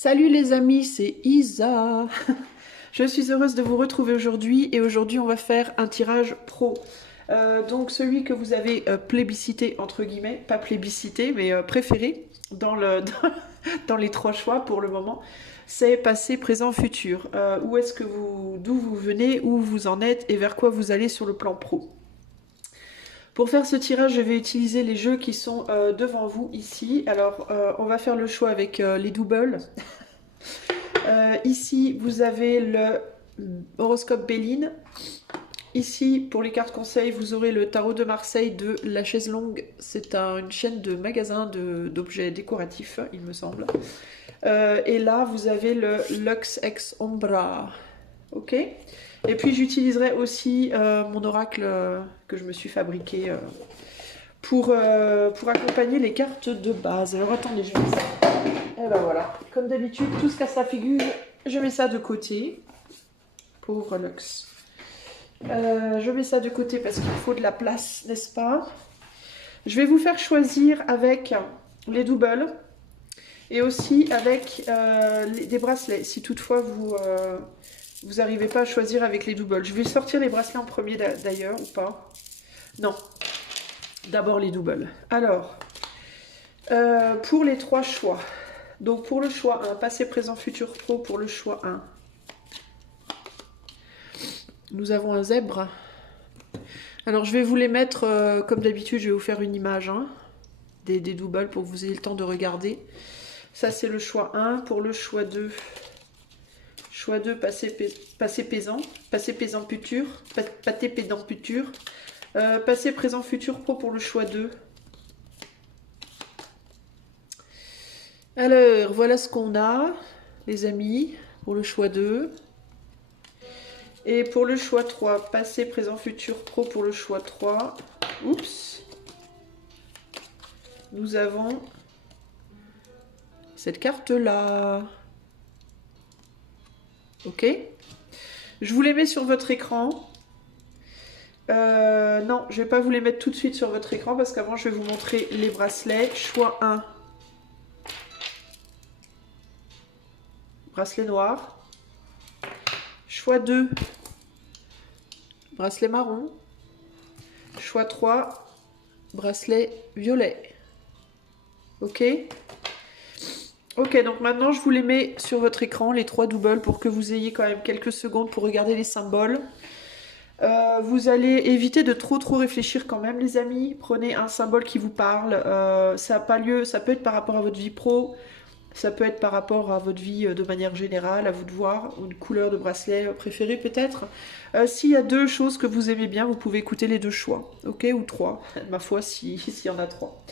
Salut les amis, c'est Isa. Je suis heureuse de vous retrouver aujourd'hui et aujourd'hui on va faire un tirage pro. Donc celui que vous avez plébiscité, entre guillemets, pas plébiscité mais préféré dans les trois choix pour le moment, c'est passé, présent, futur. Où est-ce que d'où vous venez, où vous en êtes et vers quoi vous allez sur le plan pro. Pour faire ce tirage, je vais utiliser les jeux qui sont devant vous ici. Alors, on va faire le choix avec les doubles. Ici, vous avez le horoscope Béline. Ici, pour les cartes conseils, vous aurez le tarot de Marseille de La Chaise Longue. C'est une chaîne de magasins d'objets décoratifs, il me semble. Et là, vous avez le Lux Ex Ombra. Ok. Et puis, j'utiliserai aussi mon oracle que je me suis fabriqué pour accompagner les cartes de base. Alors, attendez, je vais mettre ça. Et ben voilà, comme d'habitude, tout ce qu'à sa figure, je mets ça de côté. Pauvre Lux. Je mets ça de côté parce qu'il faut de la place, n'est-ce pas? Je vais vous faire choisir avec les doubles et aussi avec des bracelets, si toutefois vous n'arrivez pas à choisir avec les doubles. Je vais sortir les bracelets en premier d'ailleurs, ou pas? Non, d'abord les doubles. Alors, pour les trois choix, donc pour le choix 1, passé, présent, futur, pro, pour le choix 1, nous avons un zèbre. Alors je vais vous les mettre, comme d'habitude, je vais vous faire une image des doubles pour que vous ayez le temps de regarder. Ça c'est le choix 1. Pour le choix 2, passé présent, futur, pâté, pédant, futur. Passé, présent, futur, pro pour le choix 2. Alors, voilà ce qu'on a, les amis, pour le choix 2. Et pour le choix 3, passé, présent, futur, pro pour le choix 3. Oups. Nous avons cette carte-là. Ok. Je vous les mets sur votre écran. Non, je ne vais pas vous les mettre tout de suite sur votre écran parce qu'avant, je vais vous montrer les bracelets. Choix 1. Bracelet noir. Choix 2. Bracelet marron. Choix 3. Bracelet violet. Ok. Ok, donc maintenant je vous les mets sur votre écran, les trois doubles, pour que vous ayez quand même quelques secondes pour regarder les symboles. Vous allez éviter de trop réfléchir quand même, les amis. Prenez un symbole qui vous parle. Ça n'a pas lieu, ça peut être par rapport à votre vie pro. Ça peut être par rapport à votre vie de manière générale, à vous de voir, ou une couleur de bracelet préférée peut-être. S'il y a deux choses que vous aimez bien, vous pouvez écouter les deux choix, ok, ou trois, ma foi, s'il y en a trois.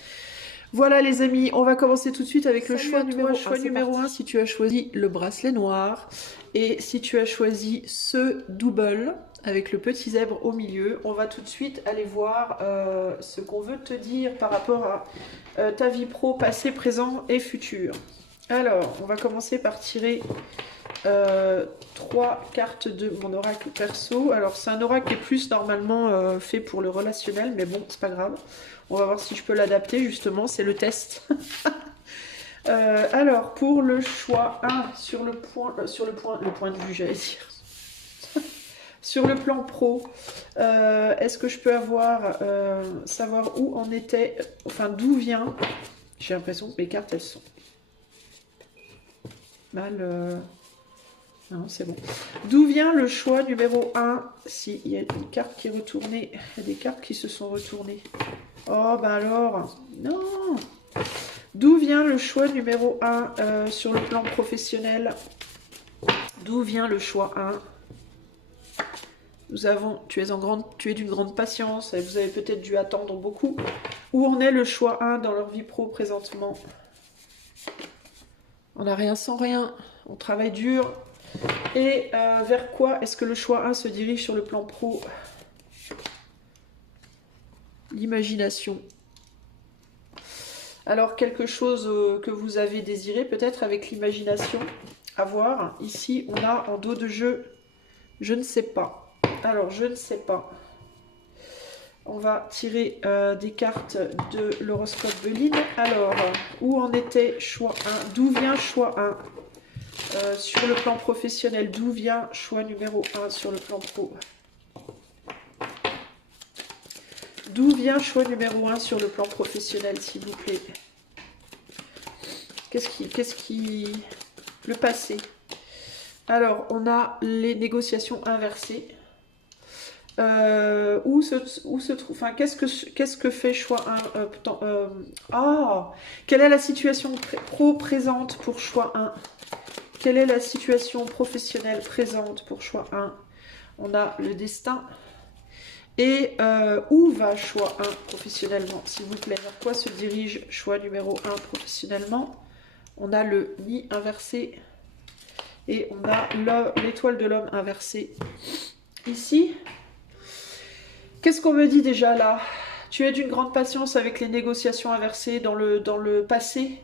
Voilà les amis, on va commencer tout de suite avec le choix numéro 1, si tu as choisi le bracelet noir, et si tu as choisi ce double, avec le petit zèbre au milieu, on va tout de suite aller voir ce qu'on veut te dire par rapport à ta vie pro, passé, présent et futur. Alors, on va commencer par tirer 3 cartes de mon oracle perso. Alors, c'est un oracle qui est plus normalement fait pour le relationnel, mais bon, c'est pas grave. On va voir si je peux l'adapter, justement, c'est le test. Alors, pour le choix 1, le point de vue, j'allais dire. Sur le plan pro, est-ce que je peux savoir où on était, enfin d'où vient, j'ai l'impression que mes cartes, elles sont mal... Non, c'est bon. D'où vient le choix numéro 1? Si, il y a une carte qui est retournée. Il y a des cartes qui se sont retournées. Oh, ben alors. Non. D'où vient le choix numéro 1 sur le plan professionnel? D'où vient le choix 1? Nous avons, tu es d'une grande patience et vous avez peut-être dû attendre beaucoup. Où en est le choix 1 dans leur vie pro présentement? On n'a rien sans rien, on travaille dur. Et vers quoi est-ce que le choix 1 se dirige sur le plan pro? L'imagination. Alors quelque chose que vous avez désiré peut-être avec l'imagination. À voir. Ici on a en dos de jeu, je ne sais pas. Alors je ne sais pas. On va tirer des cartes de l'horoscope Béline. Alors, où en était choix 1? D'où vient choix 1? Sur le plan professionnel, d'où vient choix numéro 1 sur le plan pro? D'où vient choix numéro 1 sur le plan professionnel, s'il vous plaît? Qu'est-ce qui... Le passé. Alors, on a les négociations inversées. Où se trouve... Enfin, qu'est-ce que fait choix 1 quelle est la situation pro présente pour choix 1? Quelle est la situation professionnelle présente pour choix 1? On a le destin. Et où va choix 1 professionnellement, s'il vous plaît? Vers quoi se dirige choix numéro 1 professionnellement? On a le nid inversé. Et on a l'étoile de l'homme inversée. Ici, qu'est-ce qu'on me dit déjà là? Tu es d'une grande patience avec les négociations inversées dans le passé.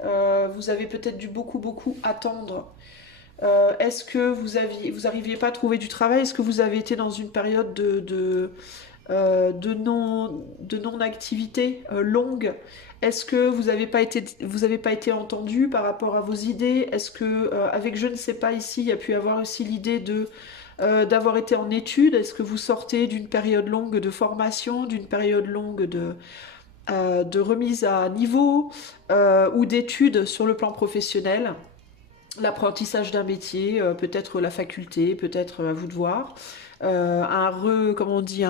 Vous avez peut-être dû beaucoup attendre. Est-ce que vous n'arriviez pas à trouver du travail? Est-ce que vous avez été dans une période de non-activité longue? Est-ce que vous n'avez pas été entendu par rapport à vos idées? Est-ce que, avec je ne sais pas ici, il y a pu avoir aussi l'idée d'avoir été en études? Est-ce que vous sortez d'une période longue de formation, d'une période longue de remise à niveau ou d'études sur le plan professionnel? L'apprentissage d'un métier, peut-être la faculté, peut-être à vous de voir. Comment on dit,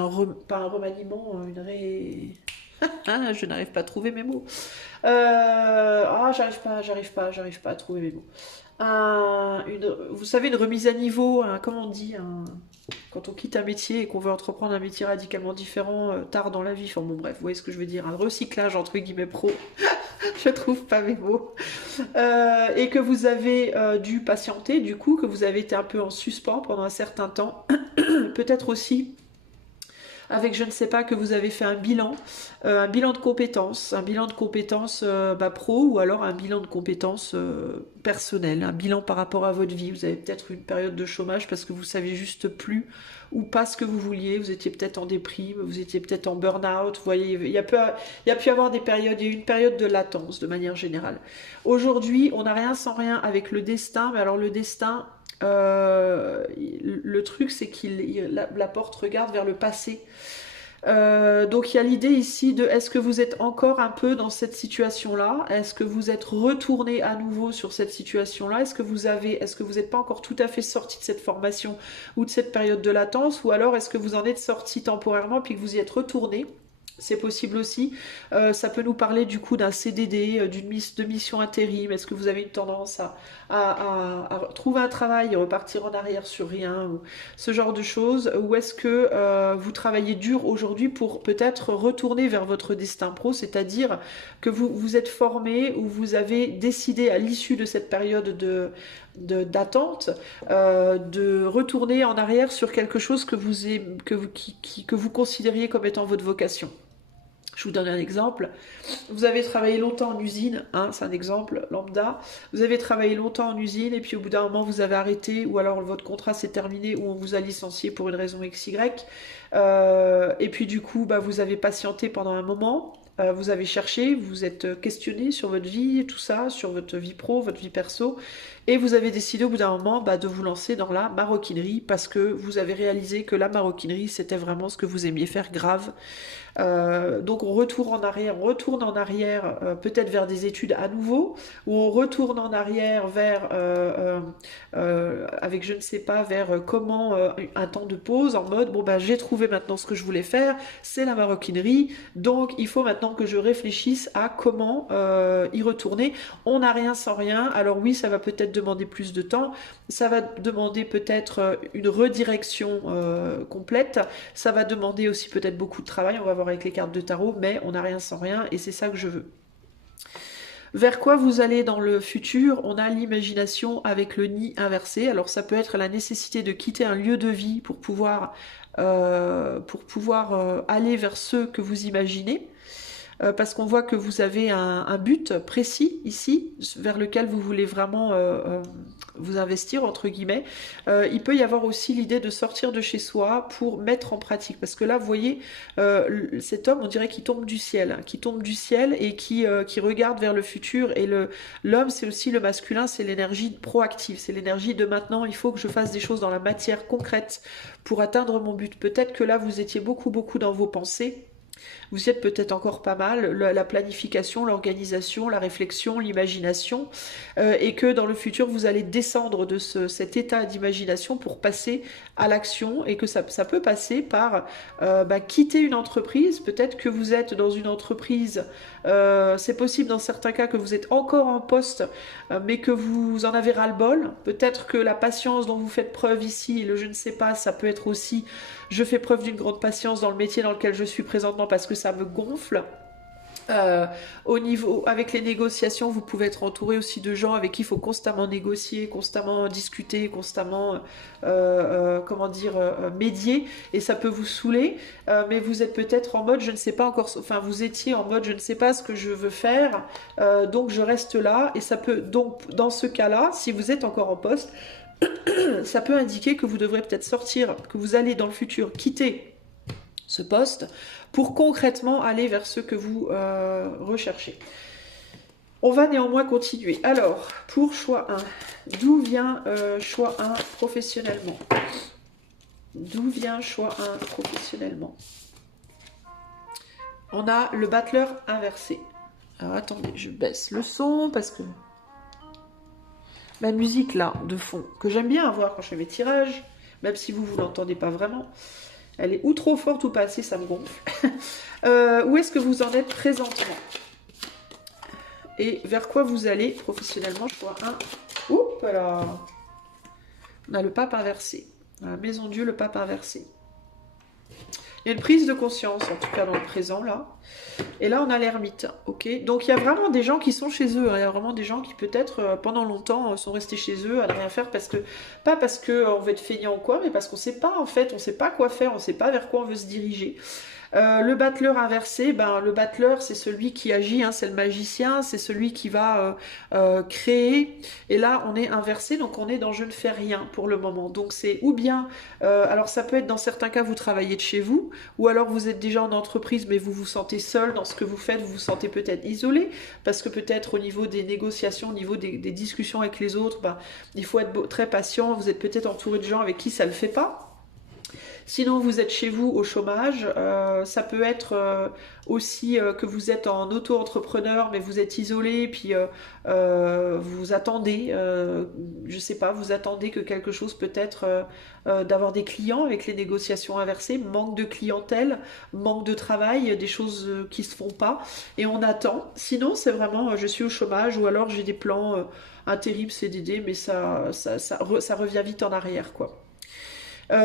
pas un remaniement, je n'arrive pas à trouver mes mots. J'arrive pas à trouver mes mots. Vous savez, une remise à niveau, comment on dit, quand on quitte un métier et qu'on veut entreprendre un métier radicalement différent tard dans la vie. Enfin bon, bref, vous voyez ce que je veux dire, un recyclage entre guillemets pro. Je trouve pas mes mots. Et que vous avez dû patienter, du coup, que vous avez été un peu en suspens pendant un certain temps. Peut-être aussi avec je ne sais pas que vous avez fait un bilan de compétences, pro ou alors un bilan de compétences personnelles, un bilan par rapport à votre vie. Vous avez peut-être une période de chômage parce que vous saviez juste plus ou pas ce que vous vouliez, vous étiez peut-être en déprime, vous étiez peut-être en burn-out, vous voyez, il y a pu avoir des périodes, il y a eu une période de latence de manière générale. Aujourd'hui, on n'a rien sans rien avec le destin, mais alors le destin, le truc c'est la porte regarde vers le passé. Donc il y a l'idée ici de est-ce que vous êtes encore un peu dans cette situation-là? Est-ce que vous êtes retourné à nouveau sur cette situation-là? Est-ce que vous n'êtes pas encore tout à fait sorti de cette formation ou de cette période de latence? Ou alors est-ce que vous en êtes sorti temporairement puis que vous y êtes retourné? C'est possible aussi. Ça peut nous parler du coup d'un CDD, de mission intérim. Est-ce que vous avez une tendance à trouver un travail et repartir en arrière sur rien ou ce genre de choses? Ou est-ce que vous travaillez dur aujourd'hui pour peut-être retourner vers votre destin pro, c'est-à-dire que vous êtes formé ou vous avez décidé à l'issue de cette période d'attente de retourner en arrière sur quelque chose que vous considériez comme étant votre vocation. Je vous donne un exemple. Vous avez travaillé longtemps en usine, c'est un exemple lambda. Vous avez travaillé longtemps en usine et puis au bout d'un moment vous avez arrêté ou alors votre contrat s'est terminé ou on vous a licencié pour une raison XY. Et puis du coup vous avez patienté pendant un moment. Vous avez cherché, vous êtes questionné sur votre vie, tout ça, sur votre vie pro, votre vie perso, et vous avez décidé au bout d'un moment de vous lancer dans la maroquinerie parce que vous avez réalisé que la maroquinerie c'était vraiment ce que vous aimiez faire grave. Donc on retourne en arrière peut-être vers des études à nouveau, ou on retourne en arrière vers avec je ne sais pas vers comment un temps de pause en mode j'ai trouvé maintenant ce que je voulais faire, c'est la maroquinerie, donc il faut maintenant que je réfléchisse à comment y retourner. On n'a rien sans rien, alors oui ça va peut-être demander plus de temps, ça va demander peut-être une redirection complète, ça va demander aussi peut-être beaucoup de travail, on va voir avec les cartes de tarot, mais on n'a rien sans rien et c'est ça que je veux. Vers quoi vous allez dans le futur? On a l'imagination avec le nid inversé. Alors ça peut être la nécessité de quitter un lieu de vie pour pouvoir aller vers ce que vous imaginez. Parce qu'on voit que vous avez un but précis ici, vers lequel vous voulez vraiment vous investir entre guillemets. Il peut y avoir aussi l'idée de sortir de chez soi pour mettre en pratique, parce que là vous voyez cet homme, on dirait qu'il tombe du ciel, hein, qui tombe du ciel et qui regarde vers le futur. Et l'homme, c'est aussi le masculin, c'est l'énergie proactive, c'est l'énergie de maintenant, il faut que je fasse des choses dans la matière concrète pour atteindre mon but. Peut-être que là vous étiez beaucoup dans vos pensées. Vous y êtes peut-être encore pas mal, la planification, l'organisation, la réflexion, l'imagination, et que dans le futur, vous allez descendre de cet état d'imagination pour passer à l'action, et que ça peut passer par quitter une entreprise. Peut-être que vous êtes dans une entreprise, c'est possible dans certains cas que vous êtes encore en poste, mais que vous en avez ras-le-bol. Peut-être que la patience dont vous faites preuve ici, le je ne sais pas, ça peut être aussi je fais preuve d'une grande patience dans le métier dans lequel je suis présentement parce que ça me gonfle. Au niveau, avec les négociations, vous pouvez être entouré aussi de gens avec qui il faut constamment négocier, constamment discuter, constamment médier, et ça peut vous saouler, mais vous êtes peut-être en mode je ne sais pas encore, enfin vous étiez en mode je ne sais pas ce que je veux faire, donc je reste là, et ça peut donc dans ce cas-là, si vous êtes encore en poste, ça peut indiquer que vous devrez peut-être sortir, que vous allez dans le futur quitter ce poste pour concrètement aller vers ce que vous recherchez. On va néanmoins continuer. Alors, pour choix 1, d'où vient choix 1 professionnellement? D'où vient choix 1 professionnellement? On a le battleur inversé. Alors attendez, je baisse le son parce que ma musique là, de fond, que j'aime bien avoir quand je fais mes tirages, même si vous l'entendez pas vraiment, elle est ou trop forte ou pas assez, ça me gonfle. Où est-ce que vous en êtes présentement? Et vers quoi vous allez professionnellement? Choix 1. Oups là. On a le pape inversé. Dans la maison Dieu, le pape inversé. Il y a une prise de conscience, en tout cas dans le présent, là. Et là, on a l'ermite, ok? Donc, il y a vraiment des gens qui sont chez eux. Hein. Il y a vraiment des gens qui, peut-être, pendant longtemps, sont restés chez eux à ne rien faire parce que... Pas parce qu'on veut être feignant ou quoi, mais parce qu'on ne sait pas, en fait. On ne sait pas quoi faire, on ne sait pas vers quoi on veut se diriger. Le battleur inversé, le battleur, c'est celui qui agit, hein, c'est le magicien, c'est celui qui va créer. Et là, on est inversé, donc on est dans je ne fais rien pour le moment. Donc c'est ou bien, alors ça peut être dans certains cas, vous travaillez de chez vous, ou alors vous êtes déjà en entreprise, mais vous vous sentez seul dans ce que vous faites, vous vous sentez peut-être isolé, parce que peut-être au niveau des négociations, au niveau des discussions avec les autres, il faut être très patient, vous êtes peut-être entouré de gens avec qui ça ne le fait pas. Sinon, vous êtes chez vous au chômage. Ça peut être aussi que vous êtes en auto-entrepreneur, mais vous êtes isolé, puis vous attendez, je sais pas, vous attendez que quelque chose peut-être d'avoir des clients avec les négociations inversées, manque de clientèle, manque de travail, des choses qui se font pas, et on attend. Sinon, c'est vraiment je suis au chômage, ou alors j'ai des plans intérim CDD, mais ça revient vite en arrière, quoi.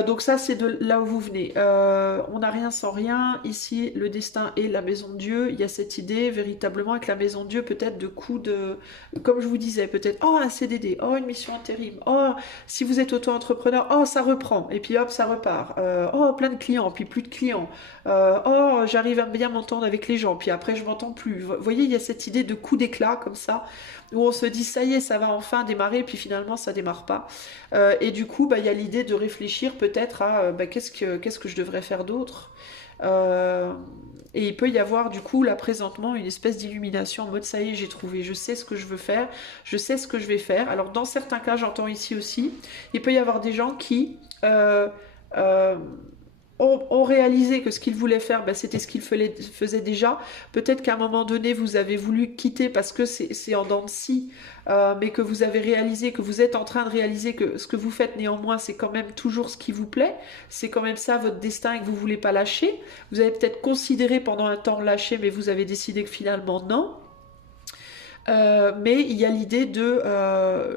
Donc ça, c'est de là où vous venez. On n'a rien sans rien. Ici, le destin est la maison de Dieu. Il y a cette idée, véritablement, avec la maison de Dieu, peut-être de coups de... Comme je vous disais, peut-être, oh, un CDD, oh, une mission intérim, oh, si vous êtes auto-entrepreneur, oh, ça reprend, et puis hop, ça repart. Oh, plein de clients, puis plus de clients. Oh, j'arrive à bien m'entendre avec les gens, puis après, je m'entends plus. Vous voyez, il y a cette idée de coup d'éclat, comme ça, où on se dit, ça y est, ça va enfin démarrer, puis finalement, ça démarre pas. Et du coup, il y a l'idée de réfléchir peut-être à qu'est-ce que je devrais faire d'autre. Et il peut y avoir du coup là présentement une espèce d'illumination en mode ça y est, j'ai trouvé, je sais ce que je veux faire, je sais ce que je vais faire. Alors dans certains cas, j'entends ici aussi, il peut y avoir des gens qui ont réalisé que ce qu'ils voulaient faire, c'était ce qu'ils faisaient déjà. Peut-être qu'à un moment donné, vous avez voulu quitter parce que c'est en dents de scie, mais que vous avez réalisé, que vous êtes en train de réaliser que ce que vous faites néanmoins, c'est quand même toujours ce qui vous plaît. C'est quand même ça votre destin et que vous ne voulez pas lâcher. Vous avez peut-être considéré pendant un temps lâcher, mais vous avez décidé que finalement non. Mais il y a l'idée de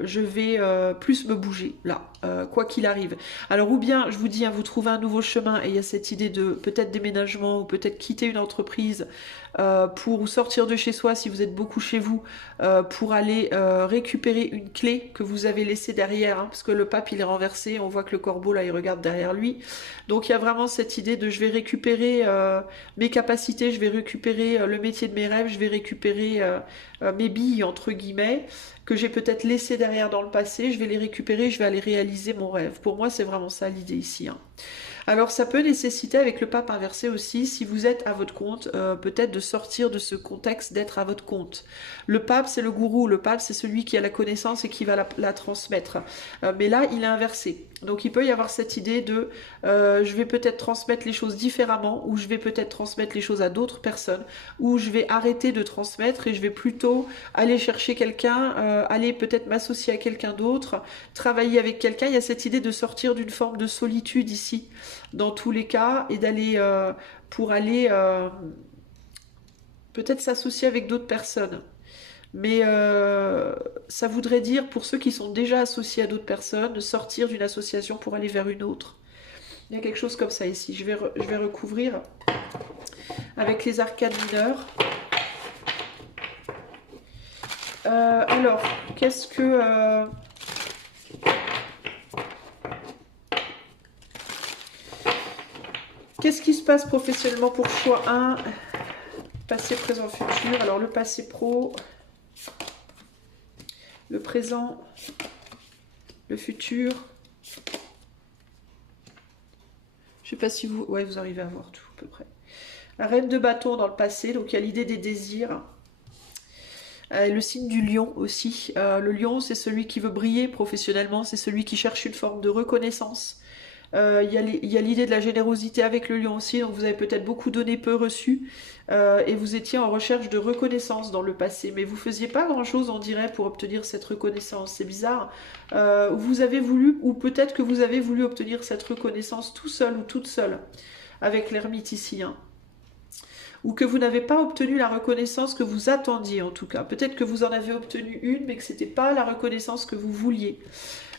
je vais plus me bouger là, quoi qu'il arrive. Alors ou bien je vous dis, vous trouvez un nouveau chemin et il y a cette idée de peut-être déménagement ou peut-être quitter une entreprise pour sortir de chez soi si vous êtes beaucoup chez vous, pour aller récupérer une clé que vous avez laissée derrière, hein, parce que le pape il est renversé, on voit que le corbeau là il regarde derrière lui. Donc il y a vraiment cette idée de je vais récupérer mes capacités, je vais récupérer le métier de mes rêves, je vais récupérer mes billes entre guillemets, que j'ai peut-être laissées derrière dans le passé, je vais les récupérer, je vais aller réaliser mon rêve. Pour moi, c'est vraiment ça l'idée ici, hein. Alors ça peut nécessiter avec le pape inversé aussi, si vous êtes à votre compte, peut-être de sortir de ce contexte d'être à votre compte. Le pape c'est le gourou, le pape c'est celui qui a la connaissance et qui va la transmettre. Mais là il est inversé. Donc il peut y avoir cette idée de je vais peut-être transmettre les choses différemment, ou je vais peut-être transmettre les choses à d'autres personnes, ou je vais arrêter de transmettre et je vais plutôt aller chercher quelqu'un, aller peut-être m'associer à quelqu'un d'autre, travailler avec quelqu'un. Il y a cette idée de sortir d'une forme de solitude ici, dans tous les cas, et d'aller pour aller peut-être s'associer avec d'autres personnes. Mais ça voudrait dire, pour ceux qui sont déjà associés à d'autres personnes, de sortir d'une association pour aller vers une autre. Il y a quelque chose comme ça ici. Je vais recouvrir avec les arcanes mineures. Alors, qu'est-ce que... qu'est-ce qui se passe professionnellement pour choix 1? Passé, présent, futur. Alors, le passé pro, le présent, le futur. Je sais pas si vous... Ouais, vous arrivez à voir tout, à peu près. La reine de bâton dans le passé, donc il y a l'idée des désirs. Le signe du lion aussi. Le lion, c'est celui qui veut briller professionnellement, c'est celui qui cherche une forme de reconnaissance. Il y a l'idée de la générosité avec le lion aussi, donc vous avez peut-être beaucoup donné, peu reçu, et vous étiez en recherche de reconnaissance dans le passé, mais vous faisiez pas grand-chose, on dirait, pour obtenir cette reconnaissance. C'est bizarre. Vous avez voulu, ou peut-être que vous avez voulu obtenir cette reconnaissance tout seul ou toute seule, avec l'ermite ici, hein. Ou que vous n'avez pas obtenu la reconnaissance que vous attendiez en tout cas. Peut-être que vous en avez obtenu une, mais que c'était pas la reconnaissance que vous vouliez.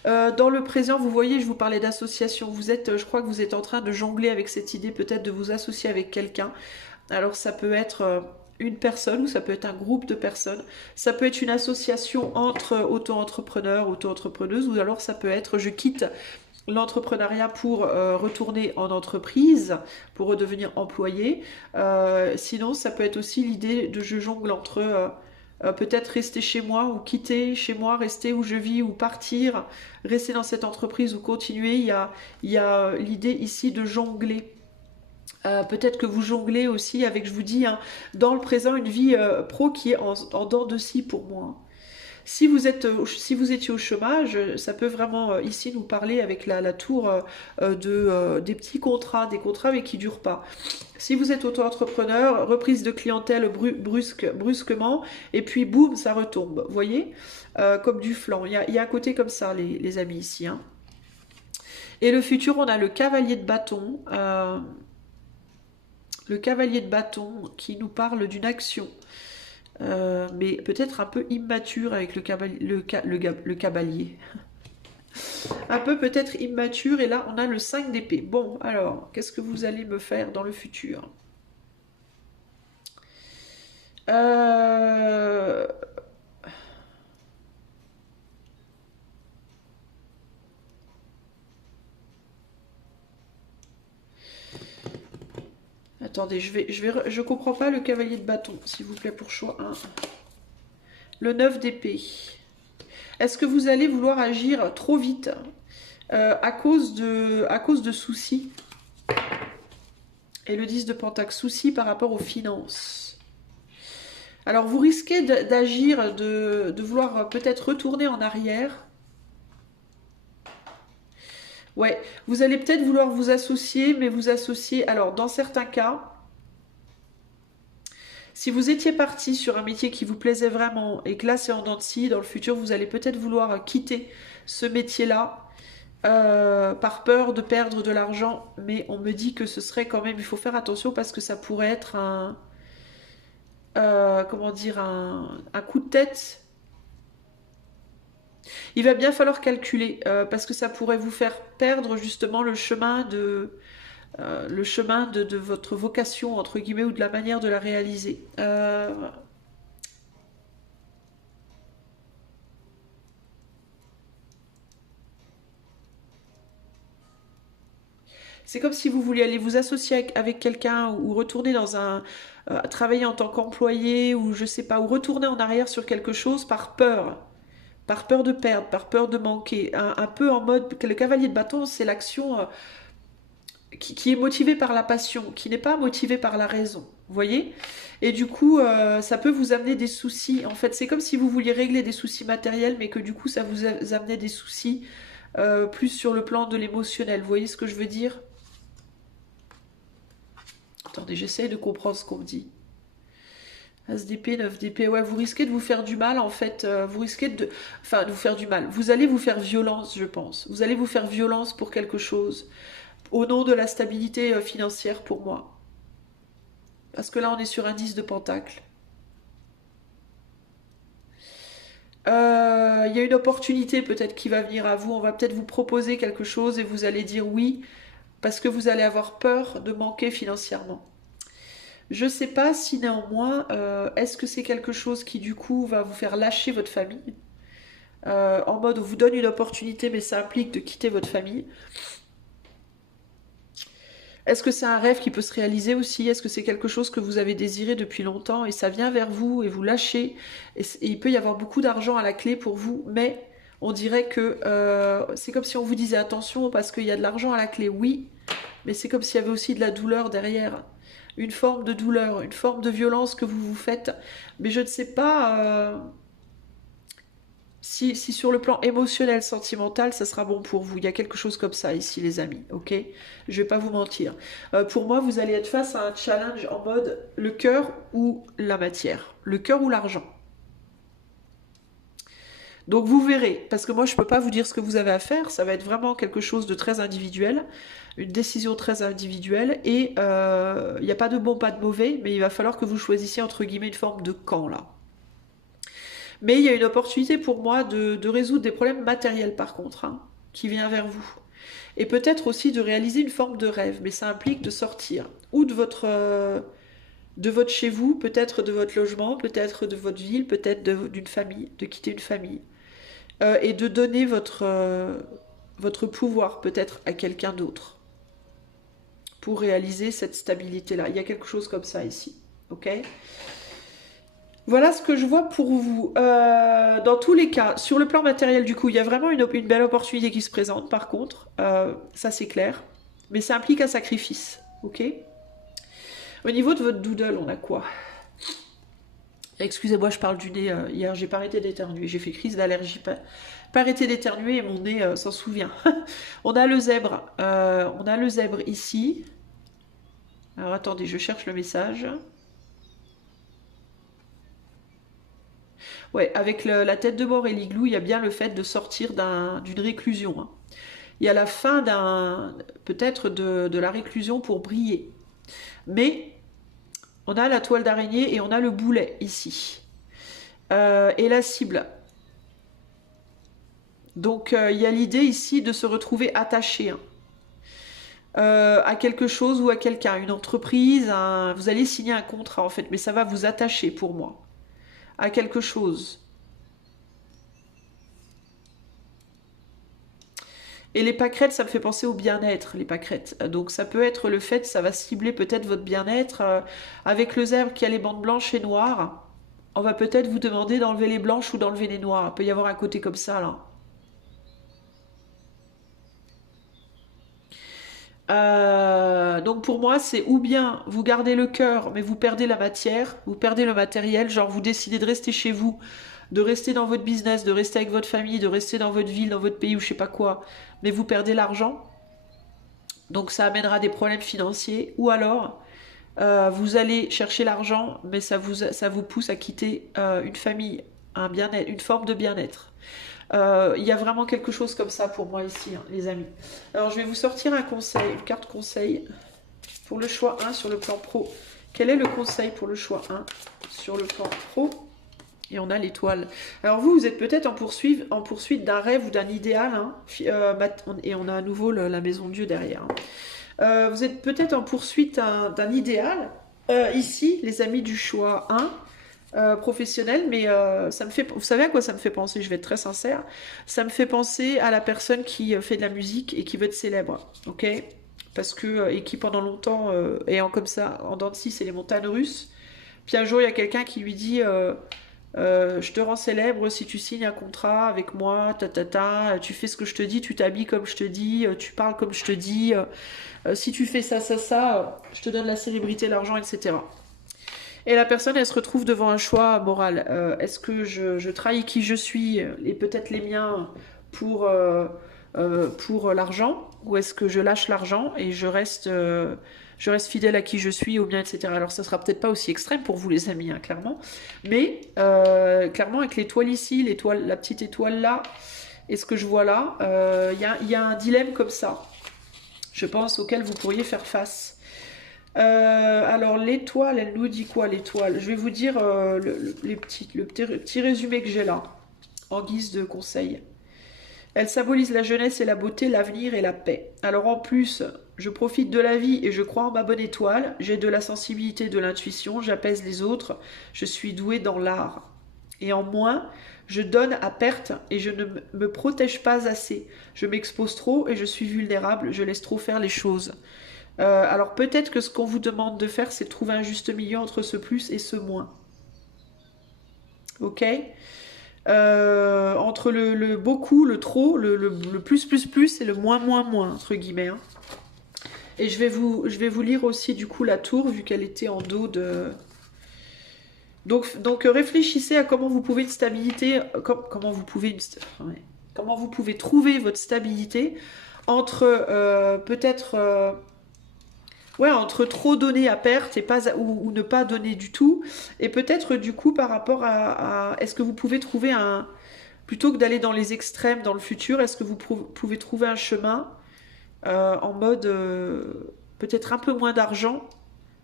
Dans le présent, vous voyez, je vous parlais d'association. Vous êtes, je crois que vous êtes en train de jongler avec cette idée peut-être de vous associer avec quelqu'un. Alors ça peut être une personne ou ça peut être un groupe de personnes. Ça peut être une association entre auto-entrepreneurs, auto-entrepreneuses, ou alors ça peut être je quitte l'entrepreneuriat pour retourner en entreprise, pour redevenir employé. Sinon, ça peut être aussi l'idée de je jongle entre peut-être rester chez moi ou quitter chez moi, rester où je vis ou partir, rester dans cette entreprise ou continuer. Il y a l'idée ici de jongler. Peut-être que vous jonglez aussi avec, je vous dis, hein, dans le présent, une vie pro qui est en dents de scie pour moi. Si vous étiez au chômage, ça peut vraiment ici nous parler avec la tour des petits contrats, des contrats mais qui ne durent pas. Si vous êtes auto-entrepreneur, reprise de clientèle brusquement, et puis boum, ça retombe. Vous voyez, comme du flanc. Il y a un côté comme ça, les amis, ici, hein. Et le futur, on a le cavalier de bâton. Le cavalier de bâton qui nous parle d'une action. Mais peut-être un peu immature avec le cavalier. Un peu peut-être immature, et là on a le 5 d'épée. Bon, alors, qu'est-ce que vous allez me faire dans le futur? Attendez, je comprends pas le cavalier de bâton, s'il vous plaît, pour choix 1. Le 9 d'épée. Est-ce que vous allez vouloir agir trop vite à cause de soucis? Et le 10 de pentacle, soucis par rapport aux finances. Alors vous risquez d'agir, de vouloir peut-être retourner en arrière. Ouais, vous allez peut-être vouloir vous associer, mais vous associer... Alors dans certains cas... Si vous étiez parti sur un métier qui vous plaisait vraiment et que là c'est en dents de scie, dans le futur vous allez peut-être vouloir quitter ce métier-là par peur de perdre de l'argent, mais on me dit que ce serait quand même, il faut faire attention parce que ça pourrait être comment dire, un coup de tête. Il va bien falloir calculer parce que ça pourrait vous faire perdre justement le chemin de votre vocation, entre guillemets, ou de la manière de la réaliser. C'est comme si vous vouliez aller vous associer avec quelqu'un ou retourner dans travailler en tant qu'employé ou je sais pas, ou retourner en arrière sur quelque chose par peur. par peur de perdre, par peur de manquer, un peu en mode, le cavalier de bâton, c'est l'action qui est motivée par la passion, qui n'est pas motivée par la raison, vous voyez? Et du coup, ça peut vous amener des soucis. En fait, c'est comme si vous vouliez régler des soucis matériels, mais que du coup, ça vous amenait des soucis plus sur le plan de l'émotionnel. Vous voyez ce que je veux dire? Attendez, j'essaye de comprendre ce qu'on me dit. As d'épée, 9 d'épée, ouais, vous risquez de vous faire du mal en fait, vous risquez de... Enfin, de vous faire du mal. Vous allez vous faire violence, je pense. Vous allez vous faire violence pour quelque chose, au nom de la stabilité financière pour moi. Parce que là, on est sur un 10 de pentacle. Il y a une opportunité peut-être qui va venir à vous, on va peut-être vous proposer quelque chose et vous allez dire oui, parce que vous allez avoir peur de manquer financièrement. Je ne sais pas si néanmoins, est-ce que c'est quelque chose qui du coup va vous faire lâcher votre famille, en mode on vous donne une opportunité mais ça implique de quitter votre famille. Est-ce que c'est un rêve qui peut se réaliser aussi? Est-ce que c'est quelque chose que vous avez désiré depuis longtemps et ça vient vers vous et vous lâchez? Et il peut y avoir beaucoup d'argent à la clé pour vous, mais on dirait que c'est comme si on vous disait attention parce qu'il y a de l'argent à la clé, oui, mais c'est comme s'il y avait aussi de la douleur derrière. Une forme de douleur, une forme de violence que vous vous faites. Mais je ne sais pas si sur le plan émotionnel, sentimental, ça sera bon pour vous. Il y a quelque chose comme ça ici, les amis, ok? Je vais pas vous mentir. Pour moi, vous allez être face à un challenge en mode le cœur ou la matière, le cœur ou l'argent. Donc vous verrez, parce que moi je peux pas vous dire ce que vous avez à faire, ça va être vraiment quelque chose de très individuel, une décision très individuelle, et il n'y a pas de bon, pas de mauvais, mais il va falloir que vous choisissiez entre guillemets une forme de camp là. Mais il y a une opportunité pour moi de résoudre des problèmes matériels par contre, hein, qui vient vers vous. Et peut-être aussi de réaliser une forme de rêve, mais ça implique de sortir ou de votre chez vous, peut-être de votre logement, peut-être de votre ville, peut-être d'une famille, de quitter une famille. Et de donner votre pouvoir peut-être à quelqu'un d'autre pour réaliser cette stabilité-là. Il y a quelque chose comme ça ici, ok? Voilà ce que je vois pour vous. Dans tous les cas, sur le plan matériel, du coup, il y a vraiment une belle opportunité qui se présente, par contre. Ça, c'est clair. Mais ça implique un sacrifice, ok? Au niveau de votre doodle, on a quoi? Excusez-moi, je parle du nez. Hier, j'ai pas arrêté d'éternuer. J'ai fait crise d'allergie. Pas arrêté d'éternuer et mon nez s'en souvient. On a le zèbre. On a le zèbre ici. Alors attendez, je cherche le message. Ouais, avec la tête de mort et l'igloo, il y a bien le fait de sortir d'une réclusion, hein. Il y a la fin peut-être de la réclusion pour briller. Mais on a la toile d'araignée et on a le boulet ici. Et la cible. Donc il y a l'idée ici de se retrouver attaché, hein, à quelque chose ou à quelqu'un, une entreprise, vous allez signer un contrat en fait, mais ça va vous attacher pour moi à quelque chose. Et les pâquerettes, ça me fait penser au bien-être, les pâquerettes. Donc ça peut être le fait, ça va cibler peut-être votre bien-être. Avec le zèbre qui a les bandes blanches et noires, on va peut-être vous demander d'enlever les blanches ou d'enlever les noires. Il peut y avoir un côté comme ça là. Donc pour moi, c'est ou bien vous gardez le cœur, mais vous perdez la matière, vous perdez le matériel, genre vous décidez de rester chez vous, de rester dans votre business, de rester avec votre famille, de rester dans votre ville, dans votre pays ou je sais pas quoi, mais vous perdez l'argent, donc ça amènera des problèmes financiers, ou alors vous allez chercher l'argent, mais ça vous pousse à quitter une famille, un bien-être, une forme de bien-être. Il y a vraiment quelque chose comme ça pour moi ici, hein, les amis. Alors, je vais vous sortir un conseil, une carte conseil pour le choix 1 sur le plan pro. Quel est le conseil pour le choix 1 sur le plan pro? Et on a l'étoile. Alors, vous êtes peut-être en poursuite d'un rêve ou d'un idéal, hein, et on a à nouveau la maison de Dieu derrière, hein. Vous êtes peut-être en poursuite d'un idéal, ici, les amis du choix 1. Professionnel, mais ça me fait. Vous savez à quoi ça me fait penser? Je vais être très sincère. Ça me fait penser à la personne qui fait de la musique et qui veut être célèbre, ok? Parce que et qui pendant longtemps comme ça en dents de scie, c'est les montagnes russes. Puis un jour il y a quelqu'un qui lui dit Je te rends célèbre si tu signes un contrat avec moi, tu fais ce que je te dis, tu t'habilles comme je te dis, tu parles comme je te dis, si tu fais ça, je te donne la célébrité, l'argent, etc. Et la personne, elle se retrouve devant un choix moral. Est-ce que je trahis qui je suis et peut-être les miens pour l'argent, ou est-ce que je lâche l'argent et je reste fidèle à qui je suis, aux miens, etc. Alors ça sera peut-être pas aussi extrême pour vous les amis, hein, clairement, mais clairement avec l'étoile ici, l'étoile, la petite étoile là, et ce que je vois là, y a un dilemme comme ça, je pense, auquel vous pourriez faire face. Alors l'étoile, elle nous dit quoi l'étoile? Je vais vous dire le petit résumé que j'ai là, en guise de conseil. Elle symbolise la jeunesse et la beauté, l'avenir et la paix. Alors en plus, je profite de la vie et je crois en ma bonne étoile, j'ai de la sensibilité, de l'intuition, j'apaise les autres, je suis douée dans l'art. Et en moins, je donne à perte et je ne me protège pas assez. Je m'expose trop et je suis vulnérable, je laisse trop faire les choses. Alors peut-être que ce qu'on vous demande de faire, c'est de trouver un juste milieu entre ce plus et ce moins. Ok? Entre le beaucoup, le trop, le plus et le moins, entre guillemets. Hein. Et je vais vous lire aussi du coup la tour, vu qu'elle était en dos de... Donc réfléchissez à comment vous pouvez une stabilité, comment vous pouvez trouver votre stabilité entre peut-être... ouais, entre trop donner à perte et pas ou ne pas donner du tout. Et peut-être du coup par rapport est-ce que vous pouvez trouver un... Plutôt que d'aller dans les extrêmes dans le futur, est-ce que vous pouvez trouver un chemin en mode peut-être un peu moins d'argent,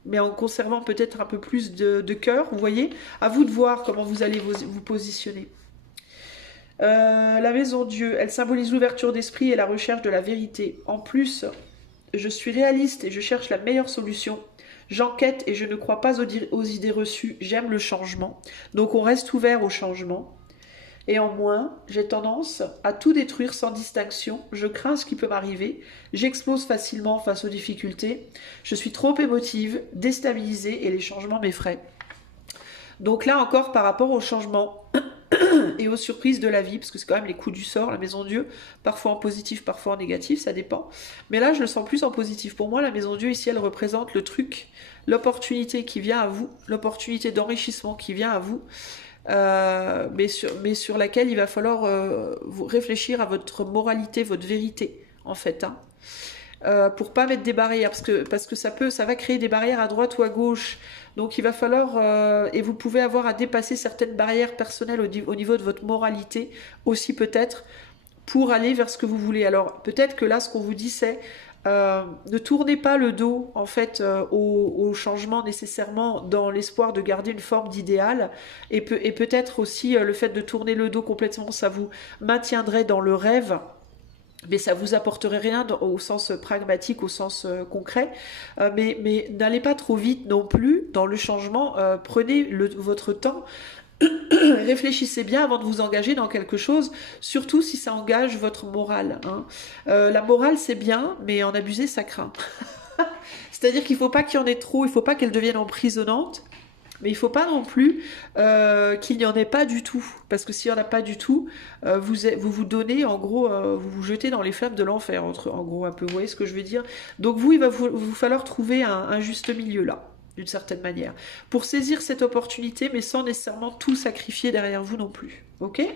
mais en conservant peut-être un peu plus de cœur, vous voyez? À vous de voir comment vous allez vous positionner. La maison Dieu, elle symbolise l'ouverture d'esprit et la recherche de la vérité. En plus, je suis réaliste et je cherche la meilleure solution. J'enquête et je ne crois pas aux idées reçues. J'aime le changement. Donc on reste ouvert au changement. Et en moins, j'ai tendance à tout détruire sans distinction. Je crains ce qui peut m'arriver. J'explose facilement face aux difficultés. Je suis trop émotive, déstabilisée et les changements m'effraient. Donc là encore, par rapport aux changements et aux surprises de la vie, parce que c'est quand même les coups du sort, la maison Dieu, parfois en positif, parfois en négatif, ça dépend. Mais là, je le sens plus en positif. Pour moi, la maison Dieu, ici, elle représente le truc, l'opportunité qui vient à vous, l'opportunité d'enrichissement qui vient à vous, mais sur laquelle il va falloir vous réfléchir à votre moralité, votre vérité, en fait. Hein. Pour pas mettre des barrières, parce que ça va créer des barrières à droite ou à gauche. Donc il va falloir, et vous pouvez avoir à dépasser certaines barrières personnelles au niveau de votre moralité, aussi peut-être, pour aller vers ce que vous voulez. Alors peut-être que là, ce qu'on vous dit, c'est ne tournez pas le dos en fait au changement nécessairement dans l'espoir de garder une forme d'idéal, et peut-être aussi le fait de tourner le dos complètement, ça vous maintiendrait dans le rêve, mais ça vous apporterait rien au sens pragmatique, au sens concret. Mais n'allez pas trop vite non plus dans le changement. Prenez votre temps. Réfléchissez bien avant de vous engager dans quelque chose, surtout si ça engage votre morale. Hein. La morale, c'est bien, mais en abuser, ça craint. C'est-à-dire qu'il ne faut pas qu'il y en ait trop, il ne faut pas qu'elle devienne emprisonnante. Mais il ne faut pas non plus qu'il n'y en ait pas du tout. Parce que s'il n'y en a pas du tout, vous donnez, en gros, vous vous jetez dans les flammes de l'enfer, en gros, un peu. Vous voyez ce que je veux dire? Donc vous, il va vous falloir trouver un juste milieu là, d'une certaine manière. Pour saisir cette opportunité, mais sans nécessairement tout sacrifier derrière vous non plus. Ok ?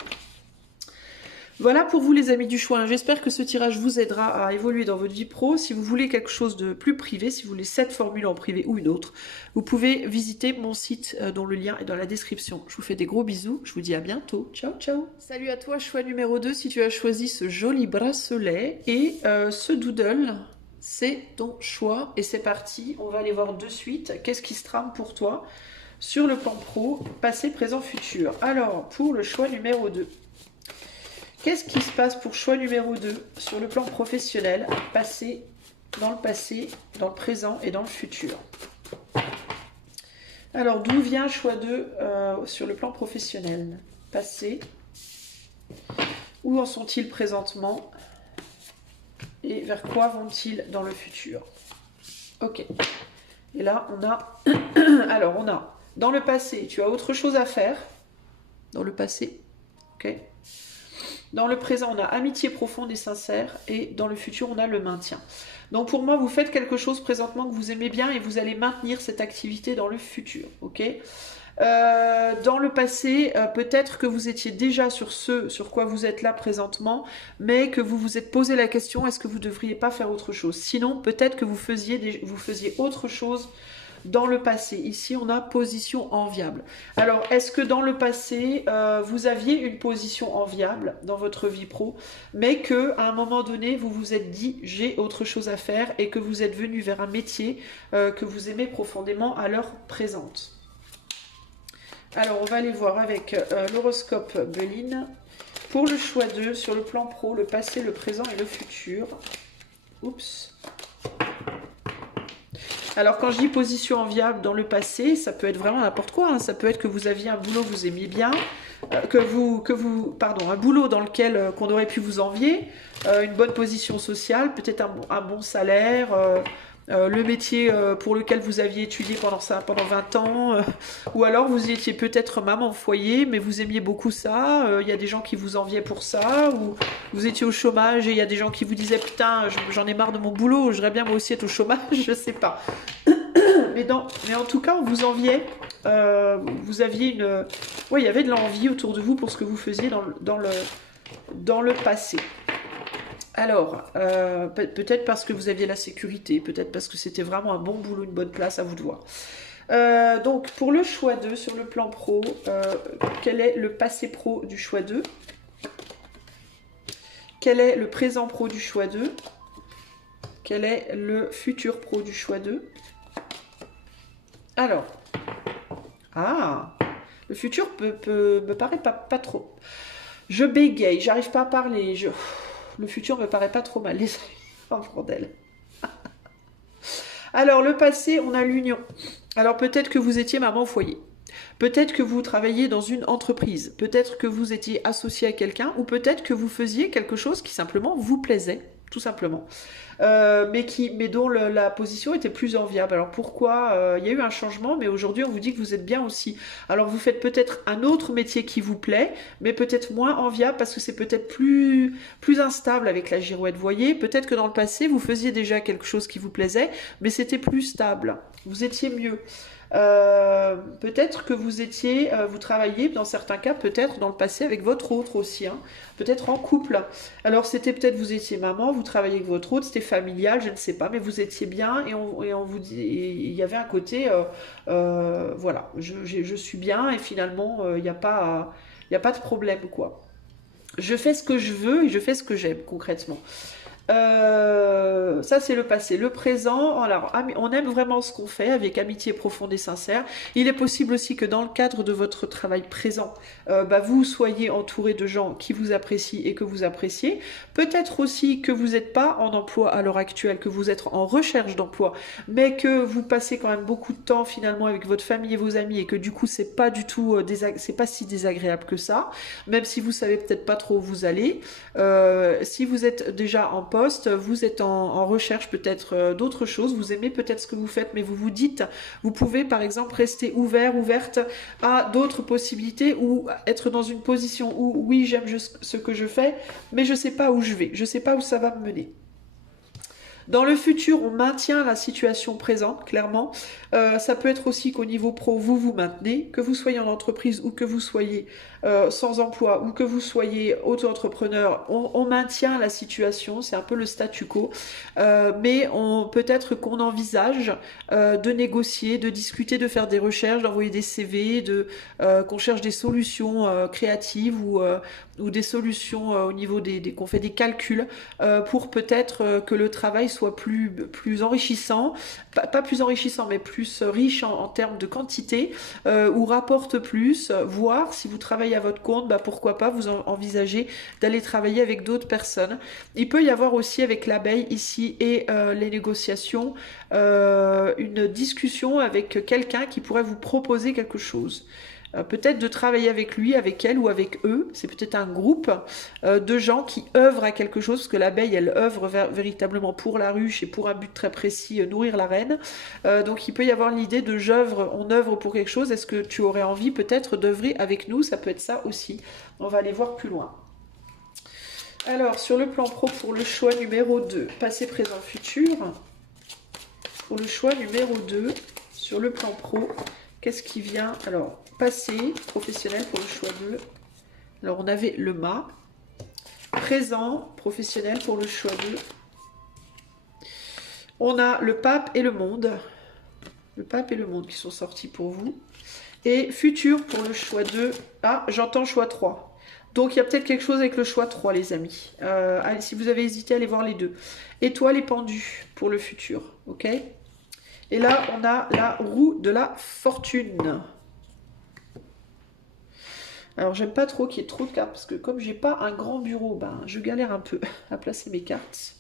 Voilà pour vous les amis du choix. J'espère que ce tirage vous aidera à évoluer dans votre vie pro. Si vous voulez quelque chose de plus privé, si vous voulez cette formule en privé ou une autre, vous pouvez visiter mon site dont le lien est dans la description. Je vous fais des gros bisous. Je vous dis à bientôt. Ciao, ciao. Salut à toi, choix numéro 2, si tu as choisi ce joli bracelet et ce doodle. C'est ton choix et c'est parti. On va aller voir de suite qu'est-ce qui se trame pour toi sur le plan pro, passé, présent, futur. Alors, pour le choix numéro 2. Qu'est-ce qui se passe pour choix numéro 2 sur le plan professionnel, passé, dans le présent et dans le futur? Alors, d'où vient choix 2 sur le plan professionnel? Passé. Où en sont-ils présentement? Et vers quoi vont-ils dans le futur? Ok. Et là, on a... Alors, on a, dans le passé, tu as autre chose à faire. dans le passé. Ok. Dans le présent, on a amitié profonde et sincère, et dans le futur, on a le maintien. Donc pour moi, vous faites quelque chose présentement que vous aimez bien et vous allez maintenir cette activité dans le futur. Ok. Dans le passé, peut-être que vous étiez déjà sur ce sur quoi vous êtes là présentement, mais que vous vous êtes posé la question, est-ce que vous ne devriez pas faire autre chose? Sinon, peut-être que vous faisiez autre chose dans le passé. Ici, on a position enviable. Alors, est-ce que dans le passé, vous aviez une position enviable dans votre vie pro, mais que à un moment donné, vous vous êtes dit, j'ai autre chose à faire, et que vous êtes venu vers un métier que vous aimez profondément à l'heure présente? Alors, on va aller voir avec l'horoscope Béline. Pour le choix 2, sur le plan pro, le passé, le présent et le futur. Oups. Alors, quand je dis position enviable dans le passé, ça peut être vraiment n'importe quoi. Hein. Ça peut être que vous aviez un boulot que vous aimiez bien, un boulot dans lequel qu'on aurait pu vous envier, une bonne position sociale, peut-être un bon salaire, le métier pour lequel vous aviez étudié pendant 20 ans, ou alors vous étiez peut-être maman au foyer, mais vous aimiez beaucoup ça, il y a des gens qui vous enviaient pour ça, ou vous étiez au chômage et il y a des gens qui vous disaient putain, j'en ai marre de mon boulot, j'aimerais bien moi aussi être au chômage, je sais pas. Mais en tout cas, on vous enviait, vous aviez il y avait de l'envie autour de vous pour ce que vous faisiez dans le passé. Alors, peut-être parce que vous aviez la sécurité, peut-être parce que c'était vraiment un bon boulot, une bonne place, à vous de voir. Donc, pour le choix 2, sur le plan pro, quel est le passé pro du choix 2? Quel est le présent pro du choix 2? Quel est le futur pro du choix 2? Alors, le futur me paraît pas trop. Je bégaye, j'arrive pas à parler, le futur me paraît pas trop mal, les amis. Oh, bordel. Alors, le passé, on a l'union. Alors, peut-être que vous étiez maman au foyer. Peut-être que vous travailliez dans une entreprise. Peut-être que vous étiez associé à quelqu'un. Ou peut-être que vous faisiez quelque chose qui simplement vous plaisait. Tout simplement. Mais dont la position était plus enviable. Alors pourquoi? Il y a eu un changement, mais aujourd'hui on vous dit que vous êtes bien aussi. Alors vous faites peut-être un autre métier qui vous plaît, mais peut-être moins enviable parce que c'est peut-être plus instable avec la girouette. Vous voyez, peut-être que dans le passé vous faisiez déjà quelque chose qui vous plaisait, mais c'était plus stable. Vous étiez mieux. Peut-être que vous travailliez dans certains cas peut-être dans le passé avec votre autre aussi, hein, peut-être en couple. Alors c'était peut-être vous étiez maman, vous travailliez avec votre autre, c'était familial, je ne sais pas, mais vous étiez bien et on vous dit, il y avait un côté, voilà, je suis bien et finalement il n'y a pas de problème quoi. Je fais ce que je veux et je fais ce que j'aime concrètement. Ça c'est le passé. Le présent, alors, on aime vraiment ce qu'on fait avec amitié profonde et sincère. Il est possible aussi que dans le cadre de votre travail présent, vous soyez entouré de gens qui vous apprécient et que vous appréciez. Peut-être aussi que vous n'êtes pas en emploi à l'heure actuelle, que vous êtes en recherche d'emploi, mais que vous passez quand même beaucoup de temps finalement avec votre famille et vos amis et que du coup c'est pas du tout c'est pas si désagréable que ça, même si vous savez peut-être pas trop où vous allez. Si vous êtes déjà en poste, vous êtes en recherche peut-être d'autres choses, vous aimez peut-être ce que vous faites, mais vous vous dites, vous pouvez par exemple rester ouverte à d'autres possibilités ou être dans une position où oui, j'aime ce que je fais, mais je sais pas où je vais, je sais pas où ça va me mener. Dans le futur, on maintient la situation présente, clairement. Ça peut être aussi qu'au niveau pro, vous vous maintenez, que vous soyez en entreprise ou que vous soyez sans emploi ou que vous soyez auto-entrepreneur, on maintient la situation, c'est un peu le statu quo. Mais peut-être qu'on envisage de négocier, de discuter, de faire des recherches, d'envoyer des CV, qu'on cherche des solutions créatives ou des solutions au niveau qu'on fait des calculs pour peut-être que le travail soit plus enrichissant, pas plus enrichissant mais plus riche en termes de quantité ou rapporte plus, voire si vous travaillez à votre compte, pourquoi pas vous envisager d'aller travailler avec d'autres personnes. Il peut y avoir aussi avec l'abeille ici et les négociations une discussion avec quelqu'un qui pourrait vous proposer quelque chose. peut-être de travailler avec lui, avec elle ou avec eux. C'est peut-être un groupe de gens qui œuvrent à quelque chose, parce que l'abeille, elle œuvre véritablement pour la ruche et pour un but très précis, nourrir la reine. Donc il peut y avoir l'idée de on œuvre pour quelque chose. Est-ce que tu aurais envie peut-être d'œuvrer avec nous? Ça peut être ça aussi. On va aller voir plus loin. Alors, sur le plan pro, pour le choix numéro 2, passé, présent, futur. Pour le choix numéro 2, sur le plan pro, qu'est-ce qui vient? Alors, passé, professionnel pour le choix 2. Alors, on avait le mât. Présent, professionnel pour le choix 2. On a le pape et le monde. Le pape et le monde qui sont sortis pour vous. Et futur pour le choix 2. Ah, j'entends choix 3. Donc, il y a peut-être quelque chose avec le choix 3, les amis. Allez, si vous avez hésité, allez voir les deux. Étoile et pendu pour le futur. Ok? Et là, on a la roue de la fortune. Alors, j'aime pas trop qu'il y ait trop de cartes, parce que comme j'ai pas un grand bureau, ben, je galère un peu à placer mes cartes.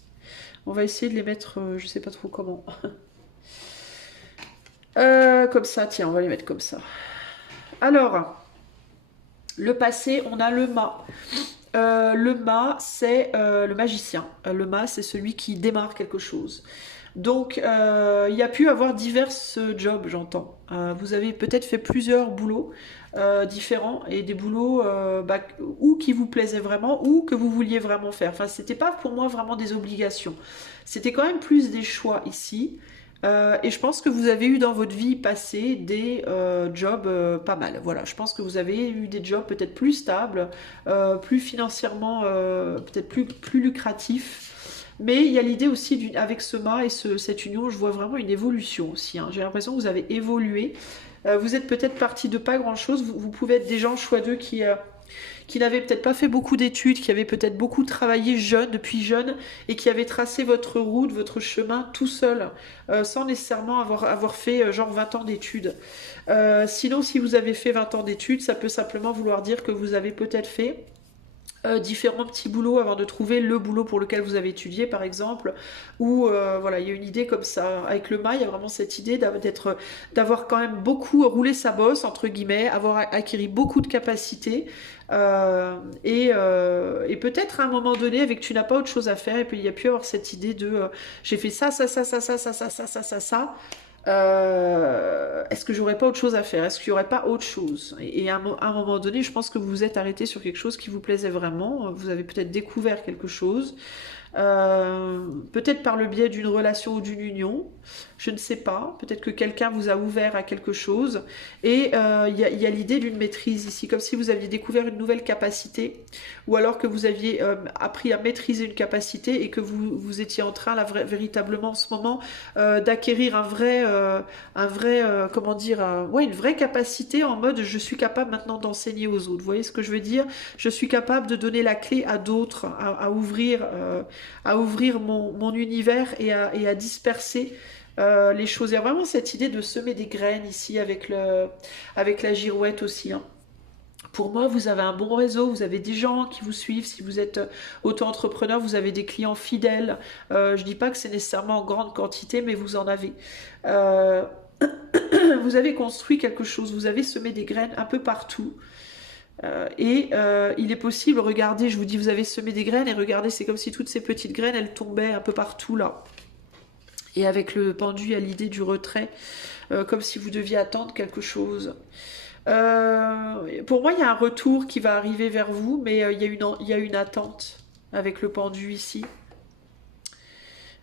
On va essayer de les mettre, je sais pas trop comment. Comme ça, tiens, on va les mettre comme ça. Alors, le passé, on a le mât. Le mât, c'est le magicien. Le mât, c'est celui qui démarre quelque chose. Donc, il y a pu avoir divers jobs, j'entends. Vous avez peut-être fait plusieurs boulots différents et des boulots ou qui vous plaisaient vraiment ou que vous vouliez vraiment faire. Enfin, c'était pas pour moi vraiment des obligations. C'était quand même plus des choix ici. Et je pense que vous avez eu dans votre vie passée des jobs pas mal. Voilà, je pense que vous avez eu des jobs peut-être plus stables, plus financièrement, peut-être plus lucratifs. Mais il y a l'idée aussi, avec ce mât et cette union, je vois vraiment une évolution aussi. Hein. J'ai l'impression que vous avez évolué. Vous êtes peut-être parti de pas grand-chose. Vous pouvez être des gens choix d'eux qui n'avaient peut-être pas fait beaucoup d'études, qui avaient peut-être beaucoup travaillé depuis jeune, et qui avaient tracé votre route, votre chemin tout seul, sans nécessairement avoir fait genre 20 ans d'études. Sinon, si vous avez fait 20 ans d'études, ça peut simplement vouloir dire que vous avez peut-être fait différents petits boulots avant de trouver le boulot pour lequel vous avez étudié, par exemple, ou voilà, il y a une idée comme ça. Avec le mât, il y a vraiment cette idée d'avoir quand même beaucoup roulé sa bosse, entre guillemets, avoir acquis beaucoup de capacités, et peut-être à un moment donné, avec tu n'as pas autre chose à faire, et puis il y a pu avoir cette idée de j'ai fait ça, ça, ça, ça, ça, ça, ça, ça, ça, ça, ça. Est-ce que j'aurais pas autre chose à faire? Est-ce qu'il n'y aurait pas autre chose? Et à un moment donné, je pense que vous vous êtes arrêté sur quelque chose qui vous plaisait vraiment. Vous avez peut-être découvert quelque chose. Peut-être par le biais d'une relation ou d'une union, je ne sais pas, peut-être que quelqu'un vous a ouvert à quelque chose, et il y a l'idée d'une maîtrise ici, comme si vous aviez découvert une nouvelle capacité, ou alors que vous aviez appris à maîtriser une capacité et que vous étiez en train là, véritablement en ce moment d'acquérir comment dire, ouais, une vraie capacité en mode je suis capable maintenant d'enseigner aux autres. Vous voyez ce que je veux dire? Je suis capable de donner la clé à d'autres, à ouvrir mon univers et à disperser les choses. Il y a vraiment cette idée de semer des graines ici avec la girouette aussi. Hein. Pour moi, vous avez un bon réseau, vous avez des gens qui vous suivent. Si vous êtes auto-entrepreneur, vous avez des clients fidèles. Je ne dis pas que c'est nécessairement en grande quantité, mais vous en avez. Vous avez construit quelque chose, vous avez semé des graines un peu partout. Il est possible, regardez, je vous dis, vous avez semé des graines et regardez, c'est comme si toutes ces petites graines, elles tombaient un peu partout là. Et avec le pendu, il y a l'idée du retrait, comme si vous deviez attendre quelque chose. Pour moi, il y a un retour qui va arriver vers vous, mais il y a une attente avec le pendu ici.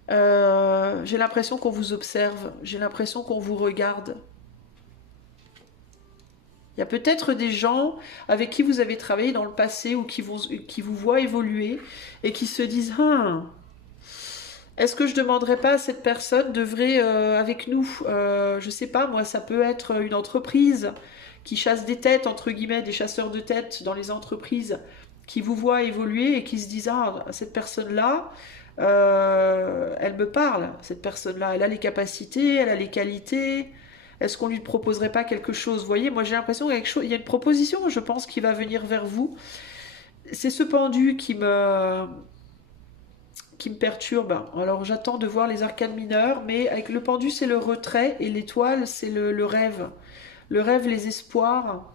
J'ai l'impression qu'on vous observe, j'ai l'impression qu'on vous regarde. Il y a peut-être des gens avec qui vous avez travaillé dans le passé ou qui vous voient évoluer et qui se disent ah, est-ce que je ne demanderais pas à cette personne d'œuvrer avec nous? Je ne sais pas, moi, ça peut être une entreprise qui chasse des têtes, entre guillemets, des chasseurs de têtes dans les entreprises qui vous voient évoluer et qui se disent ah, cette personne-là, elle me parle, cette personne-là, elle a les capacités, elle a les qualités. Est-ce qu'on lui proposerait pas quelque chose? Vous voyez, moi j'ai l'impression qu'il y a une proposition, je pense, qui va venir vers vous. C'est ce pendu qui me perturbe. Alors j'attends de voir les arcanes mineures, mais avec le pendu c'est le retrait et l'étoile c'est le rêve. Le rêve, les espoirs.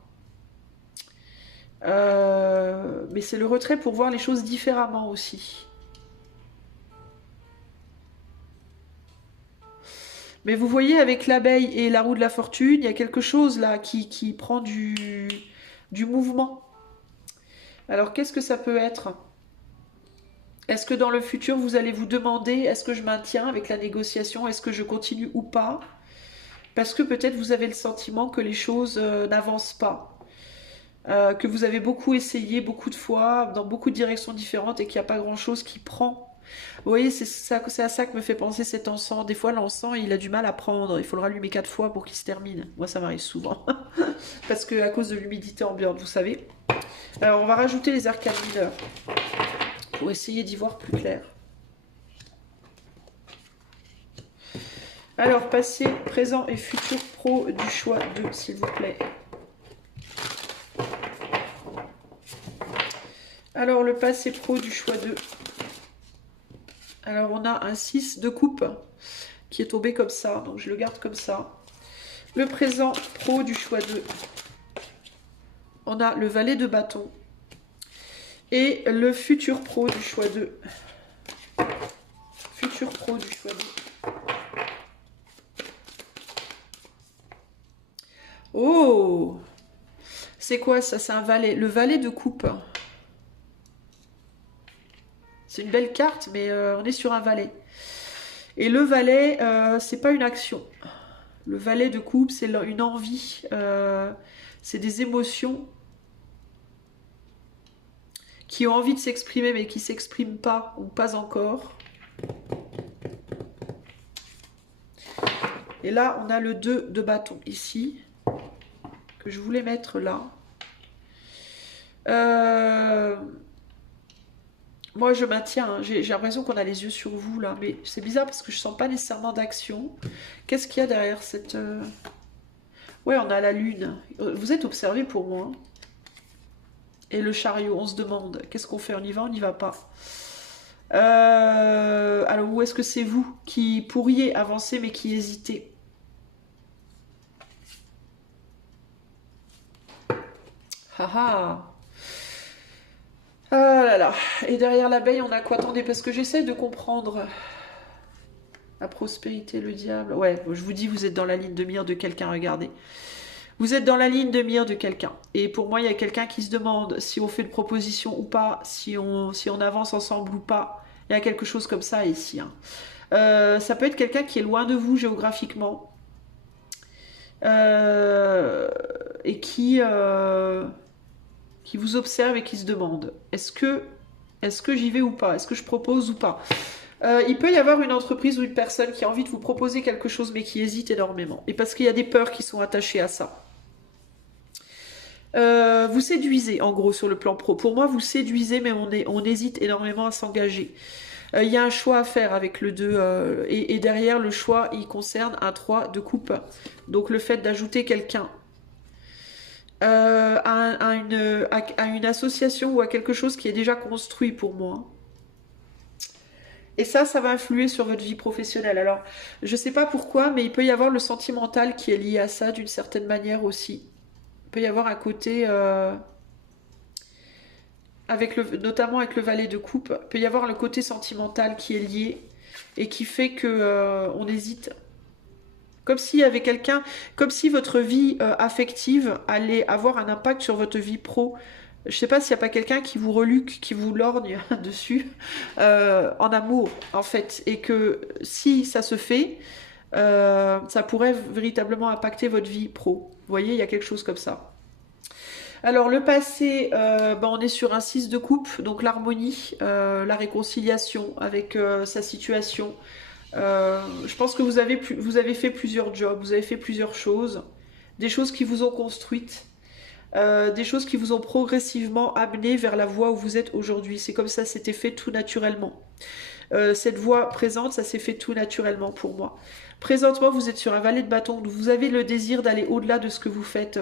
Mais c'est le retrait pour voir les choses différemment aussi. Mais vous voyez, avec l'abeille et la roue de la fortune, il y a quelque chose là qui prend du mouvement. Alors, qu'est-ce que ça peut être? Est-ce que dans le futur, vous allez vous demander, est-ce que je maintiens avec la négociation? Est-ce que je continue ou pas? Parce que peut-être vous avez le sentiment que les choses n'avancent pas. Que vous avez beaucoup essayé, beaucoup de fois, dans beaucoup de directions différentes et qu'il n'y a pas grand-chose qui prend. Vous voyez, c'est à ça que me fait penser cet encens. Des fois, l'encens, il a du mal à prendre. Il faut le rallumer 4 fois pour qu'il se termine. Moi, ça m'arrive souvent. Parce que à cause de l'humidité ambiante, vous savez. Alors, on va rajouter les arcanes mineures pour essayer d'y voir plus clair. Alors, passé, présent et futur pro du choix de, s'il vous plaît. Alors, le passé pro du choix de. Alors, on a un 6 de coupe qui est tombé comme ça, donc je le garde comme ça. Le présent pro du choix de. On a le valet de bâton. Et le futur pro du choix de. Futur pro du choix de. Oh! C'est quoi ça? C'est un valet. Le valet de coupe. C'est une belle carte, mais on est sur un valet. Et le valet, c'est pas une action. Le valet de coupe, c'est une envie. C'est des émotions qui ont envie de s'exprimer, mais qui ne s'expriment pas, ou pas encore. Et là, on a le 2 de bâton, ici, que je voulais mettre là. Moi, je maintiens, hein. J'ai l'impression qu'on a les yeux sur vous, là. Mais c'est bizarre parce que je sens pas nécessairement d'action. Qu'est-ce qu'il y a derrière cette... Ouais, on a la lune. Vous êtes observé pour moi. Et le chariot, on se demande, qu'est-ce qu'on fait? On y va, on n'y va pas? Alors, où est-ce que c'est vous qui pourriez avancer, mais qui hésitez? Haha. Ah là là. Et derrière l'abeille, on a quoi? Attendez, parce que j'essaie de comprendre. La prospérité, le diable. Ouais, je vous dis, vous êtes dans la ligne de mire de quelqu'un, regardez. Vous êtes dans la ligne de mire de quelqu'un. Et pour moi, il y a quelqu'un qui se demande si on fait une proposition ou pas, si on avance ensemble ou pas. Il y a quelque chose comme ça ici. Hein. Ça peut être quelqu'un qui est loin de vous géographiquement. Et qui vous observe et qui se demande, est-ce que j'y vais ou pas? Est-ce que je propose ou pas? Il peut y avoir une entreprise ou une personne qui a envie de vous proposer quelque chose mais qui hésite énormément. Et parce qu'il y a des peurs qui sont attachées à ça. Vous séduisez en gros sur le plan pro. Pour moi, vous séduisez mais on hésite énormément à s'engager. Il y a un choix à faire avec le 2 et derrière le choix, il concerne un 3 de coupe. Donc le fait d'ajouter quelqu'un à une association ou à quelque chose qui est déjà construit pour moi. Et ça va influer sur votre vie professionnelle. Alors, je ne sais pas pourquoi, mais il peut y avoir le sentimental qui est lié à ça d'une certaine manière aussi. Il peut y avoir un côté, notamment avec le valet de coupe, il peut y avoir le côté sentimental qui est lié et qui fait que on hésite. Comme s'il y avait quelqu'un, comme si votre vie affective allait avoir un impact sur votre vie pro. Je sais pas s'il n'y a pas quelqu'un qui vous reluque, qui vous lorgne dessus en amour, en fait. Et que si ça se fait, ça pourrait véritablement impacter votre vie pro. Vous voyez, il y a quelque chose comme ça. Alors, le passé, on est sur un 6 de coupe, donc l'harmonie, la réconciliation avec sa situation. Je pense que vous avez fait plusieurs jobs, vous avez fait plusieurs choses, des choses qui vous ont construite, des choses qui vous ont progressivement amené vers la voie où vous êtes aujourd'hui. C'est comme ça, c'était fait tout naturellement. Cette voie présente, ça s'est fait tout naturellement pour moi. Présentement, vous êtes sur un valet de bâton, vous avez le désir d'aller au-delà de ce que vous faites.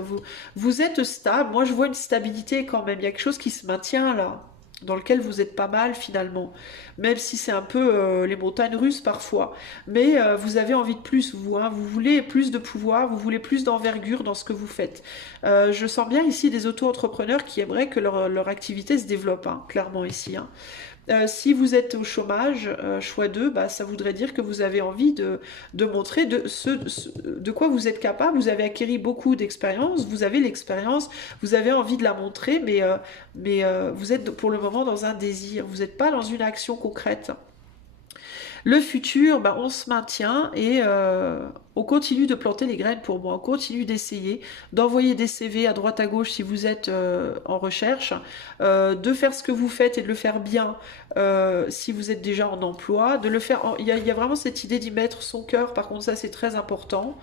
Vous êtes stable, moi je vois une stabilité quand même, il y a quelque chose qui se maintient là. dans lequel vous êtes pas mal finalement, même si c'est un peu les montagnes russes parfois. Mais vous avez envie de plus, vous, hein, vous voulez plus de pouvoir, vous voulez plus d'envergure dans ce que vous faites. Je sens bien ici des auto-entrepreneurs qui aimeraient que leur activité se développe, hein, clairement ici. Hein. Si vous êtes au chômage, choix 2, bah, ça voudrait dire que vous avez envie de montrer de quoi vous êtes capable. Vous avez acquis beaucoup d'expérience, vous avez l'expérience, vous avez envie de la montrer, mais vous êtes pour le moment dans un désir, vous n'êtes pas dans une action concrète. Le futur, bah, on se maintient et on continue de planter les graines pour moi. On continue d'essayer, d'envoyer des CV à droite à gauche si vous êtes en recherche, de faire ce que vous faites et de le faire bien si vous êtes déjà en emploi, de le faire. Il y a vraiment cette idée d'y mettre son cœur. Par contre, ça c'est très important.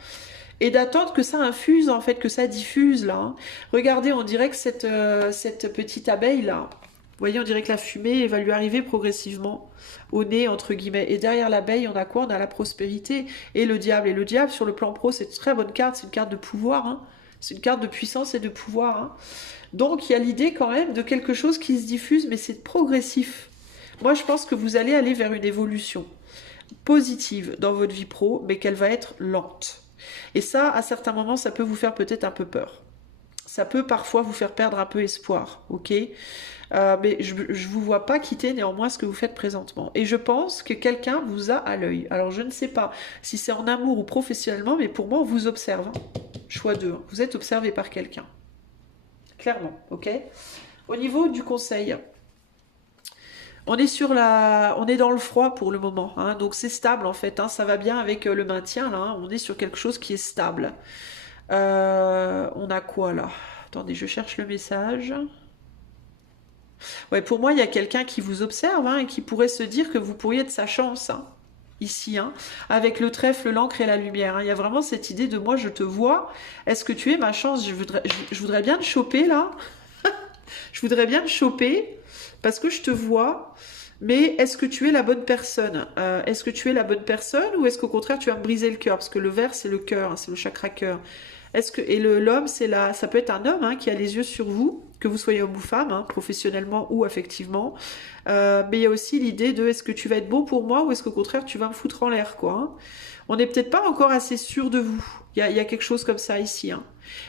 Et d'attendre que ça infuse, en fait, que ça diffuse, là. Hein. Regardez, on dirait que cette petite abeille, là, vous voyez, on dirait que la fumée va lui arriver progressivement au nez, entre guillemets. Et derrière l'abeille, on a quoi? On a la prospérité et le diable. Et le diable, sur le plan pro, c'est une très bonne carte. C'est une carte de pouvoir. Hein. C'est une carte de puissance et de pouvoir. Hein. Donc, il y a l'idée quand même de quelque chose qui se diffuse, mais c'est progressif. Moi, je pense que vous allez aller vers une évolution positive dans votre vie pro, mais qu'elle va être lente. Et ça, à certains moments, ça peut vous faire peut-être un peu peur. Ça peut parfois vous faire perdre un peu espoir, ok? Mais je ne vous vois pas quitter néanmoins ce que vous faites présentement. Et je pense que quelqu'un vous a à l'œil. Alors je ne sais pas si c'est en amour ou professionnellement, mais pour moi on vous observe. Hein. Choix 2. Hein. Vous êtes observé par quelqu'un. Clairement, ok? Au niveau du conseil, on est dans le froid pour le moment, hein, donc c'est stable en fait, hein, ça va bien avec le maintien là, hein, on est sur quelque chose qui est stable. On a quoi là? Attendez, je cherche le message. Ouais, pour moi, il y a quelqu'un qui vous observe hein, et qui pourrait se dire que vous pourriez être sa chance. Hein, ici, hein, avec le trèfle, l'encre et la lumière. Hein. Il y a vraiment cette idée de moi, je te vois. Est-ce que tu es ma chance? Je voudrais bien te choper là. Je voudrais bien te choper parce que je te vois. Mais est-ce que tu es la bonne personne? Est-ce que tu es la bonne personne ou est-ce qu'au contraire tu vas me briser le cœur? Parce que le vert c'est le cœur, hein, c'est le chakra cœur. L'homme ça peut être un homme hein, qui a les yeux sur vous, que vous soyez homme ou femme, hein, professionnellement ou affectivement. Mais il y a aussi l'idée de est-ce que tu vas être bon pour moi ou est-ce qu'au contraire tu vas me foutre en l'air quoi. Hein. On n'est peut-être pas encore assez sûr de vous. Il y a quelque chose comme ça ici. Hein.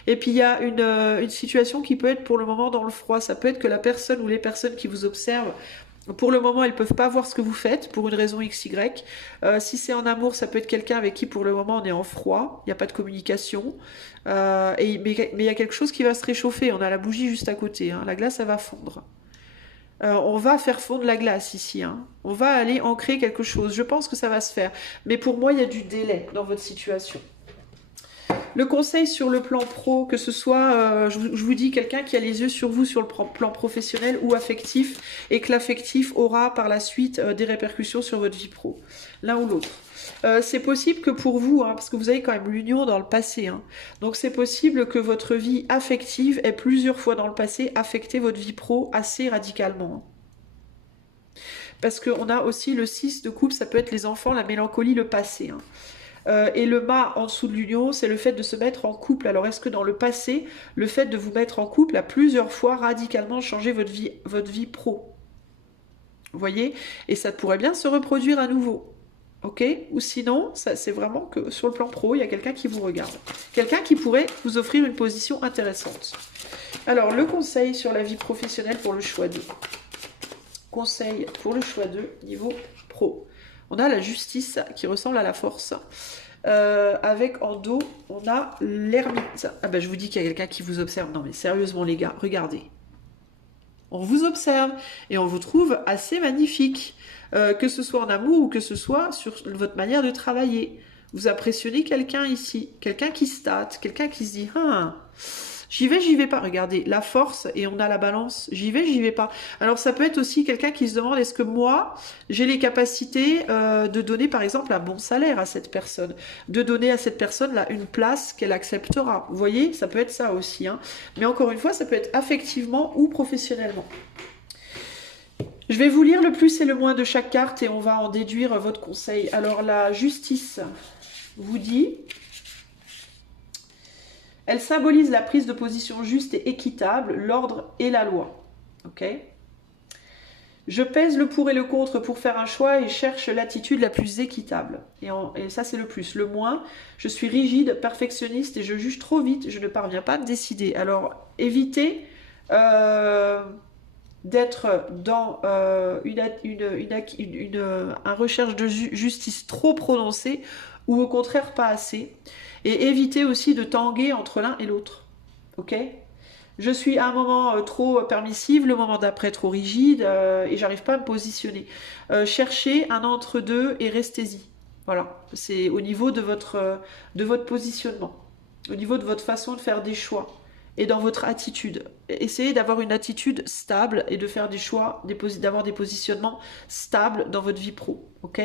Et puis il y a une situation qui peut être pour le moment dans le froid. Ça peut être que la personne ou les personnes qui vous observent pour le moment, elles peuvent pas voir ce que vous faites pour une raison XY. Si c'est en amour, ça peut être quelqu'un avec qui pour le moment on est en froid, il n'y a pas de communication. Mais il y a quelque chose qui va se réchauffer. On a la bougie juste à côté. Hein. La glace, elle va fondre. On va faire fondre la glace ici. Hein. On va aller ancrer quelque chose. Je pense que ça va se faire. Mais pour moi, il y a du délai dans votre situation. Le conseil sur le plan pro, que ce soit, je vous dis, quelqu'un qui a les yeux sur vous sur le plan professionnel ou affectif, et que l'affectif aura par la suite des répercussions sur votre vie pro, l'un ou l'autre. C'est possible que pour vous, hein, parce que vous avez quand même l'union dans le passé, hein, donc c'est possible que votre vie affective ait plusieurs fois dans le passé affecté votre vie pro assez radicalement. Parce qu'on a aussi le 6 de coupe, ça peut être les enfants, la mélancolie, le passé. Hein. Et le mât en dessous de l'union, c'est le fait de se mettre en couple. Alors est-ce que dans le passé, le fait de vous mettre en couple a plusieurs fois radicalement changé votre vie pro? Vous voyez? Et ça pourrait bien se reproduire à nouveau. Ok? Ou sinon, c'est vraiment que sur le plan pro, il y a quelqu'un qui vous regarde. Quelqu'un qui pourrait vous offrir une position intéressante. Alors, le conseil sur la vie professionnelle pour le choix 2. Conseil pour le choix 2, niveau pro. On a la justice qui ressemble à la force. Avec en dos, on a l'ermite. Ah ben je vous dis qu'il y a quelqu'un qui vous observe. Non mais sérieusement les gars, regardez. On vous observe et on vous trouve assez magnifique. Que ce soit en amour ou que ce soit sur votre manière de travailler. Vous impressionnez quelqu'un ici. Quelqu'un qui se tâte, quelqu'un qui se dit j'y vais pas. Regardez, la force et on a la balance. J'y vais pas. Alors ça peut être aussi quelqu'un qui se demande est-ce que moi j'ai les capacités de donner par exemple un bon salaire à cette personne, de donner à cette personne là une place qu'elle acceptera. Vous voyez, ça peut être ça aussi. Hein. Mais encore une fois, ça peut être affectivement ou professionnellement. Je vais vous lire le plus et le moins de chaque carte et on va en déduire votre conseil. Alors la justice vous dit. Elle symbolise la prise de position juste et équitable, l'ordre et la loi. Ok ? Je pèse le pour et le contre pour faire un choix et cherche l'attitude la plus équitable. Et ça, c'est le plus. Le moins, je suis rigide, perfectionniste et je juge trop vite. Je ne parviens pas à me décider. Alors, évitez d'être dans un recherche de justice trop prononcée ou au contraire pas assez. Et évitez aussi de tanguer entre l'un et l'autre. Ok ? Je suis à un moment trop permissive, le moment d'après trop rigide et j'arrive pas à me positionner. Cherchez un entre-deux et restez-y. Voilà, c'est au niveau de votre positionnement, au niveau de votre façon de faire des choix et dans votre attitude. Essayez d'avoir une attitude stable et de faire des choix, d'avoir des positionnements stables dans votre vie pro. Ok ?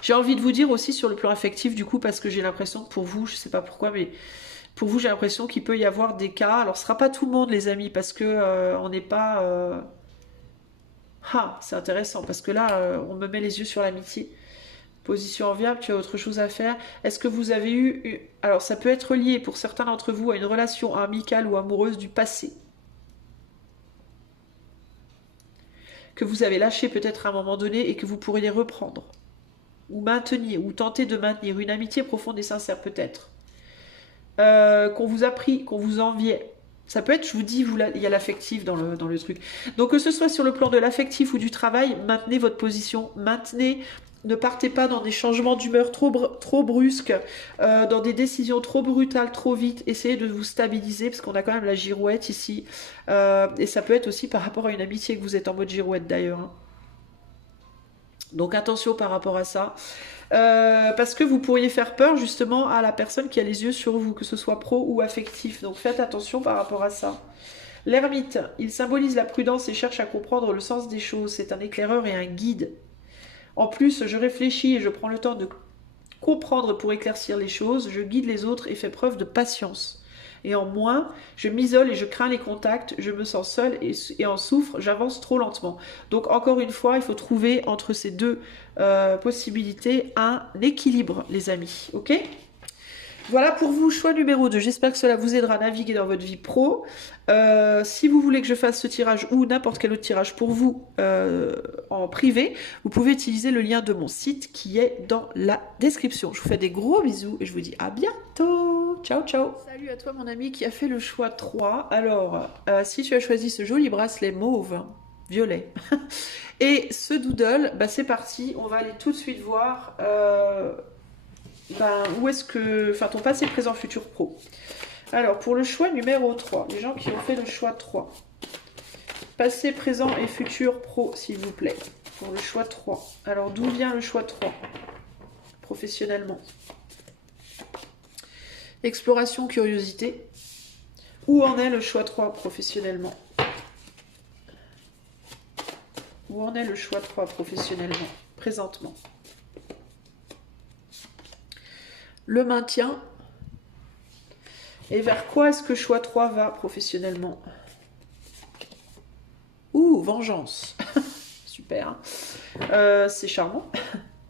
J'ai envie de vous dire aussi sur le plan affectif du coup parce que j'ai l'impression que pour vous, je sais pas pourquoi, mais pour vous, j'ai l'impression qu'il peut y avoir des cas. Alors, ce sera pas tout le monde, les amis, parce que on n'est pas. Ah, c'est intéressant parce que là, on me met les yeux sur l'amitié. Position enviable, tu as autre chose à faire. Est-ce que vous avez eu. Alors, ça peut être lié pour certains d'entre vous à une relation amicale ou amoureuse du passé. Que vous avez lâché peut-être à un moment donné et que vous pourriez reprendre. Ou maintenir, ou tenter de maintenir une amitié profonde et sincère, peut-être. Qu'on vous a pris, qu'on vous enviait. Ça peut être, je vous dis, il y a l'affectif dans le truc. Donc que ce soit sur le plan de l'affectif ou du travail, maintenez votre position, ne partez pas dans des changements d'humeur trop brusques, dans des décisions trop brutales, trop vite. Essayez de vous stabiliser, parce qu'on a quand même la girouette ici. Et ça peut être aussi par rapport à une amitié que vous êtes en mode girouette d'ailleurs. Hein. Donc attention par rapport à ça. Parce que vous pourriez faire peur justement à la personne qui a les yeux sur vous, que ce soit pro ou affectif. Donc faites attention par rapport à ça. L'ermite, il symbolise la prudence et cherche à comprendre le sens des choses. C'est un éclaireur et un guide. En plus, je réfléchis et je prends le temps de comprendre pour éclaircir les choses. Je guide les autres et fais preuve de patience. Et en moins, je m'isole et je crains les contacts, je me sens seule et en souffre, j'avance trop lentement. Donc encore une fois, il faut trouver entre ces deux possibilités un équilibre, les amis. Ok ? Voilà pour vous, choix numéro 2. J'espère que cela vous aidera à naviguer dans votre vie pro. Si vous voulez que je fasse ce tirage ou n'importe quel autre tirage pour vous en privé, vous pouvez utiliser le lien de mon site qui est dans la description. Je vous fais des gros bisous et je vous dis à bientôt. Ciao, ciao. Salut à toi mon ami qui a fait le choix 3. Alors, si tu as choisi ce joli bracelet mauve, violet, et ce doodle, bah c'est parti. On va aller tout de suite voir... où est-ce que... Enfin, ton passé, présent, futur, pro. Alors, pour le choix numéro 3, les gens qui ont fait le choix 3. Passé, présent et futur, pro, s'il vous plaît. Pour le choix 3. Alors, d'où vient le choix 3 professionnellement? Exploration, curiosité. Où en est le choix 3 professionnellement? Où en est le choix 3 professionnellement, présentement? Le maintien. Et vers quoi est-ce que choix 3 va professionnellement? Ouh, vengeance. Super. Hein. C'est charmant.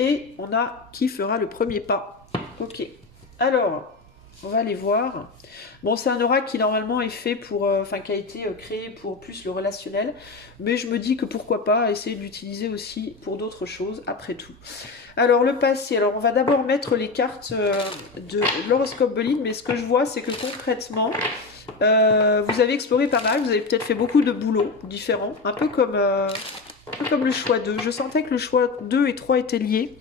Et on a qui fera le premier pas. Ok. Alors, on va aller voir. Bon, c'est un oracle qui normalement est fait pour... qui a été créé pour plus le relationnel. Mais je me dis que pourquoi pas essayer de l'utiliser aussi pour d'autres choses, après tout. Alors, le passé. Alors, on va d'abord mettre les cartes de l'horoscope Béline. Mais ce que je vois, c'est que concrètement, vous avez exploré pas mal. Vous avez peut-être fait beaucoup de boulots différents. Un peu comme le choix 2. Je sentais que le choix 2 et 3 étaient liés.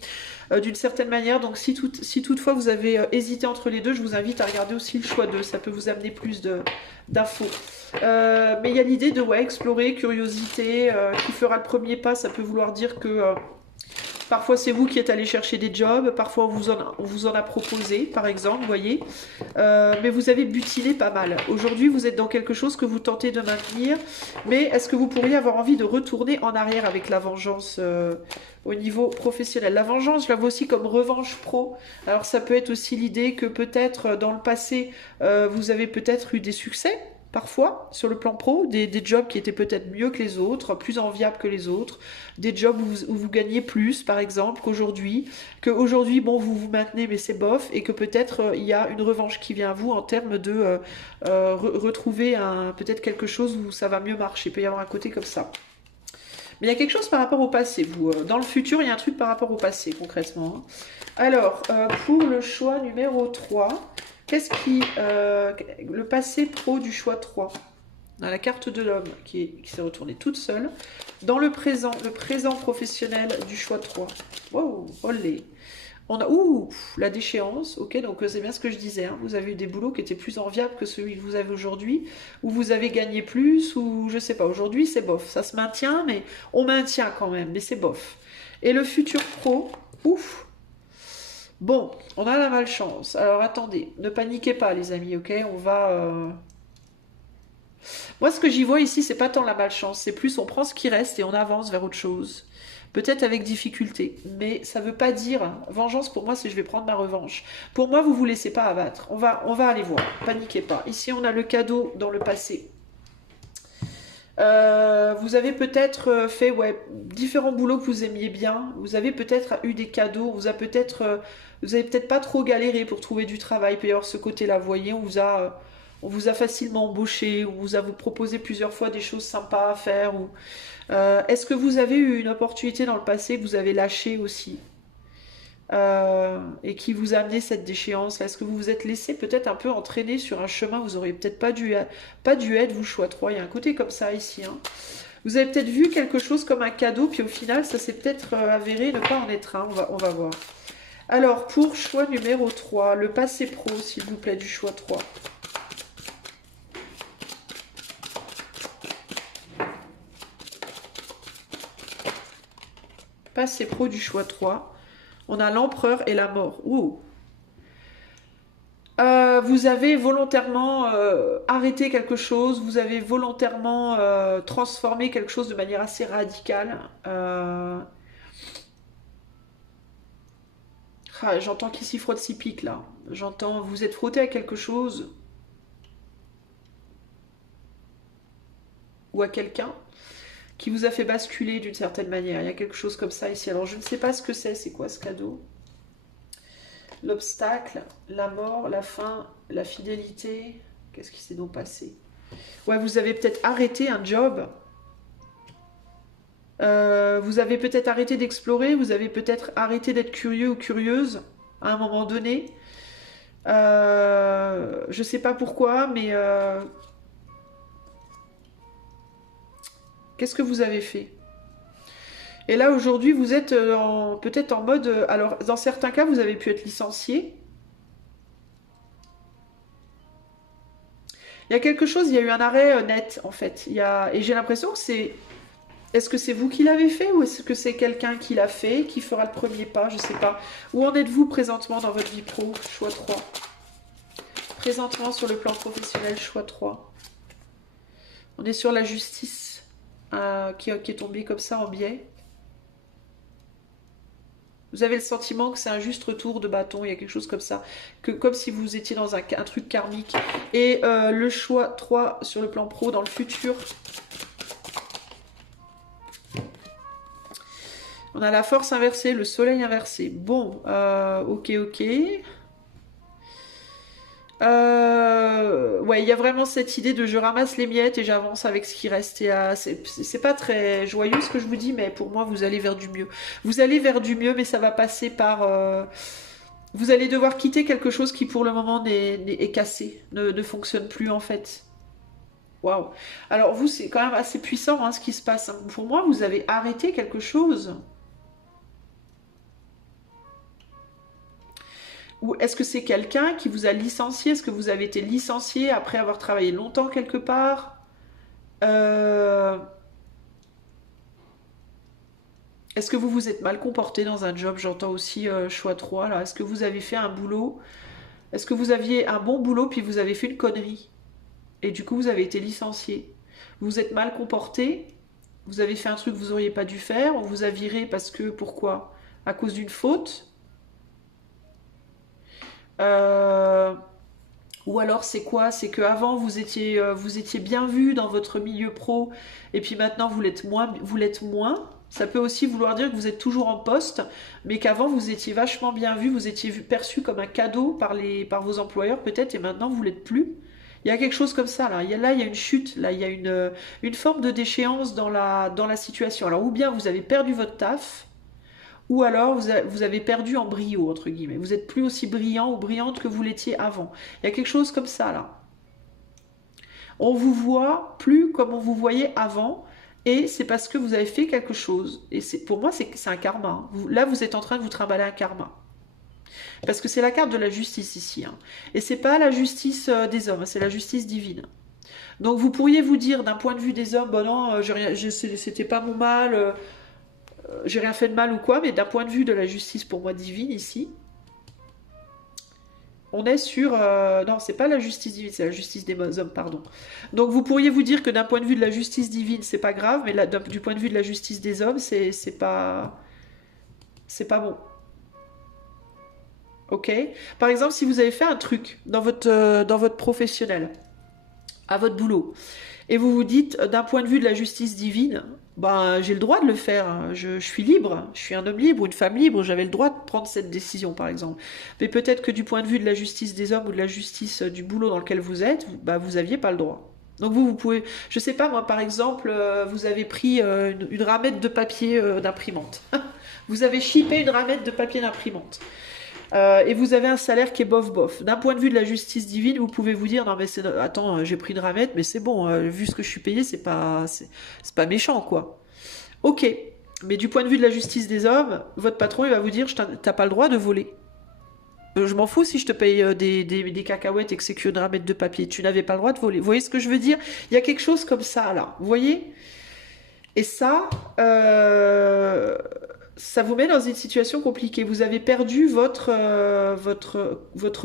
D'une certaine manière, donc si toutefois vous avez hésité entre les deux, je vous invite à regarder aussi le choix 2, ça peut vous amener plus d'infos. Mais il y a l'idée de explorer, curiosité, qui fera le premier pas, ça peut vouloir dire que parfois c'est vous qui êtes allé chercher des jobs, parfois on vous en a proposé, par exemple, vous voyez. Mais vous avez butiné pas mal. Aujourd'hui, vous êtes dans quelque chose que vous tentez de maintenir, mais est-ce que vous pourriez avoir envie de retourner en arrière avec la vengeance au niveau professionnel? La vengeance, je la vois aussi comme revanche pro. Alors ça peut être aussi l'idée que peut-être dans le passé, vous avez peut-être eu des succès, parfois, sur le plan pro, des jobs qui étaient peut-être mieux que les autres, plus enviables que les autres, des jobs où vous gagnez plus, par exemple, qu'aujourd'hui, bon, vous vous maintenez, mais c'est bof, et que peut-être il y a une revanche qui vient à vous en termes de retrouver peut-être quelque chose où ça va mieux marcher. Il peut y avoir un côté comme ça. Mais il y a quelque chose par rapport au passé, vous. Dans le futur, il y a un truc par rapport au passé, concrètement, hein. Alors, pour le choix numéro 3, qu'est-ce qui... le passé pro du choix 3. On a la carte de l'homme qui s'est retournée toute seule. Dans le présent professionnel du choix 3. Wow, olé. On a, ouh, la déchéance, ok, donc c'est bien ce que je disais, hein. Vous avez eu des boulots qui étaient plus enviables que celui que vous avez aujourd'hui, où vous avez gagné plus, ou je sais pas, aujourd'hui c'est bof, ça se maintient, mais on maintient quand même, mais c'est bof. Et le futur pro, ouf. Bon, on a la malchance. Alors attendez, ne paniquez pas les amis, ok, on va... Moi ce que j'y vois ici, c'est pas tant la malchance, c'est plus on prend ce qui reste et on avance vers autre chose. Peut-être avec difficulté, mais ça veut pas dire... Vengeance, pour moi, c'est je vais prendre ma revanche. Pour moi, vous vous laissez pas abattre. On va aller voir, paniquez pas. Ici, on a le cadeau dans le passé. Vous avez peut-être fait différents boulots que vous aimiez bien. Vous avez peut-être eu des cadeaux. Vous avez peut-être pas trop galéré pour trouver du travail. Il peut y avoir ce côté-là. Vous voyez, on vous a facilement embauché. On vous a proposé plusieurs fois des choses sympas à faire. Est-ce que vous avez eu une opportunité dans le passé que vous avez lâchée aussi et qui vous a amené cette déchéance? Est-ce que vous vous êtes laissé peut-être un peu entraîner sur un chemin? Vous auriez peut-être pas dû être, vous, choix 3. Il y a un côté comme ça ici, hein. Vous avez peut-être vu quelque chose comme un cadeau, puis au final, ça s'est peut-être avéré ne pas en être un. On va voir. Alors, pour choix numéro 3, le passé pro, s'il vous plaît, du choix 3. Passé pro du choix 3. On a l'empereur et la mort. Ouh. Vous avez volontairement arrêté quelque chose, vous avez volontairement transformé quelque chose de manière assez radicale. J'entends qu'il s'y frotte s'y pique là. J'entends, vous êtes frotté à quelque chose ou à quelqu'un qui vous a fait basculer d'une certaine manière. Il y a quelque chose comme ça ici. Alors je ne sais pas ce que c'est quoi ce cadeau? L'obstacle, la mort, la fin, la fidélité. Qu'est-ce qui s'est donc passé? Ouais, vous avez peut-être arrêté un job. Vous avez peut-être arrêté d'explorer. Vous avez peut-être arrêté d'être curieux ou curieuse à un moment donné. Je sais pas pourquoi, mais... qu'est-ce que vous avez fait? Et là, aujourd'hui, vous êtes peut-être en mode... alors, dans certains cas, vous avez pu être licencié. Il y a quelque chose, il y a eu un arrêt net, en fait. Et j'ai l'impression que c'est... Est-ce que c'est vous qui l'avez fait ou est-ce que c'est quelqu'un qui l'a fait, qui fera le premier pas? Je sais pas. Où en êtes-vous présentement dans votre vie pro? Choix 3. Présentement, sur le plan professionnel, choix 3. On est sur la justice qui est tombée comme ça en biais. Vous avez le sentiment que c'est un juste retour de bâton, il y a quelque chose comme ça, que comme si vous étiez dans un truc karmique. Et le choix 3 sur le plan pro dans le futur. On a la force inversée, le soleil inversé. Bon, ok. Ouais, il y a vraiment cette idée de je ramasse les miettes et j'avance avec ce qui reste. C'est pas très joyeux ce que je vous dis, mais pour moi, vous allez vers du mieux. Vous allez vers du mieux, mais ça va passer par... vous allez devoir quitter quelque chose qui, pour le moment, est cassé, ne fonctionne plus, en fait. Waouh. Alors, vous, c'est quand même assez puissant, hein, ce qui se passe. Pour moi, vous avez arrêté quelque chose. Ou est-ce que c'est quelqu'un qui vous a licencié? Est-ce que vous avez été licencié après avoir travaillé longtemps quelque part? Est-ce que vous vous êtes mal comporté dans un job? J'entends aussi choix 3 là. Est-ce que vous avez fait un boulot? Est-ce que vous aviez un bon boulot puis vous avez fait une connerie? Et du coup vous avez été licencié. Vous vous êtes mal comporté? Vous avez fait un truc que vous n'auriez pas dû faire? On vous a viré parce que... Pourquoi? À cause d'une faute? Ou alors c'est quoi? C'est qu'avant vous étiez bien vu dans votre milieu pro et puis maintenant vous l'êtes moins. Ça peut aussi vouloir dire que vous êtes toujours en poste, mais qu'avant vous étiez vachement bien vu, vous étiez perçu comme un cadeau par vos employeurs peut-être et maintenant vous l'êtes plus. Il y a quelque chose comme ça, là. Là, il y a une chute, là, il y a une forme de déchéance dans la situation. Alors, ou bien vous avez perdu votre taf, ou alors vous avez perdu en brio, entre guillemets. Vous n'êtes plus aussi brillant ou brillante que vous l'étiez avant. Il y a quelque chose comme ça, là. On vous voit plus comme on vous voyait avant, et c'est parce que vous avez fait quelque chose. Et pour moi, c'est un karma. Hein. Là, vous êtes en train de vous trimballer un karma. Parce que c'est la carte de la justice ici. Hein. Et c'est pas la justice des hommes, c'est la justice divine. Donc vous pourriez vous dire d'un point de vue des hommes, bon non, c'était pas mon mal, j'ai rien fait de mal ou quoi, mais d'un point de vue de la justice pour moi divine ici, on est sur... non, c'est pas la justice divine, c'est la justice des hommes, pardon. Donc vous pourriez vous dire que d'un point de vue de la justice divine, c'est pas grave, mais là, du point de vue de la justice des hommes, c'est pas... C'est pas bon. Ok. Par exemple, si vous avez fait un truc dans votre professionnel, à votre boulot, et vous vous dites, d'un point de vue de la justice divine, ben j'ai le droit de le faire, je suis libre, je suis un homme libre ou une femme libre, j'avais le droit de prendre cette décision par exemple. Mais peut-être que du point de vue de la justice des hommes ou de la justice du boulot dans lequel vous êtes, bah, vous aviez pas le droit. Donc vous pouvez, je sais pas moi par exemple, vous avez pris une ramette de papier d'imprimante. Vous avez chippé une ramette de papier d'imprimante. Et vous avez un salaire qui est bof-bof. D'un point de vue de la justice divine, vous pouvez vous dire, non mais attends, j'ai pris une ramette, mais c'est bon, vu ce que je suis payé, c'est pas méchant, quoi. Ok, mais du point de vue de la justice des hommes, votre patron, il va vous dire, t'as pas le droit de voler. Je m'en fous si je te paye des cacahuètes et que c'est qu'une ramette de papier. Tu n'avais pas le droit de voler. Vous voyez ce que je veux dire? Il y a quelque chose comme ça, là. Vous voyez? Et ça, ça vous met dans une situation compliquée. Vous avez perdu votre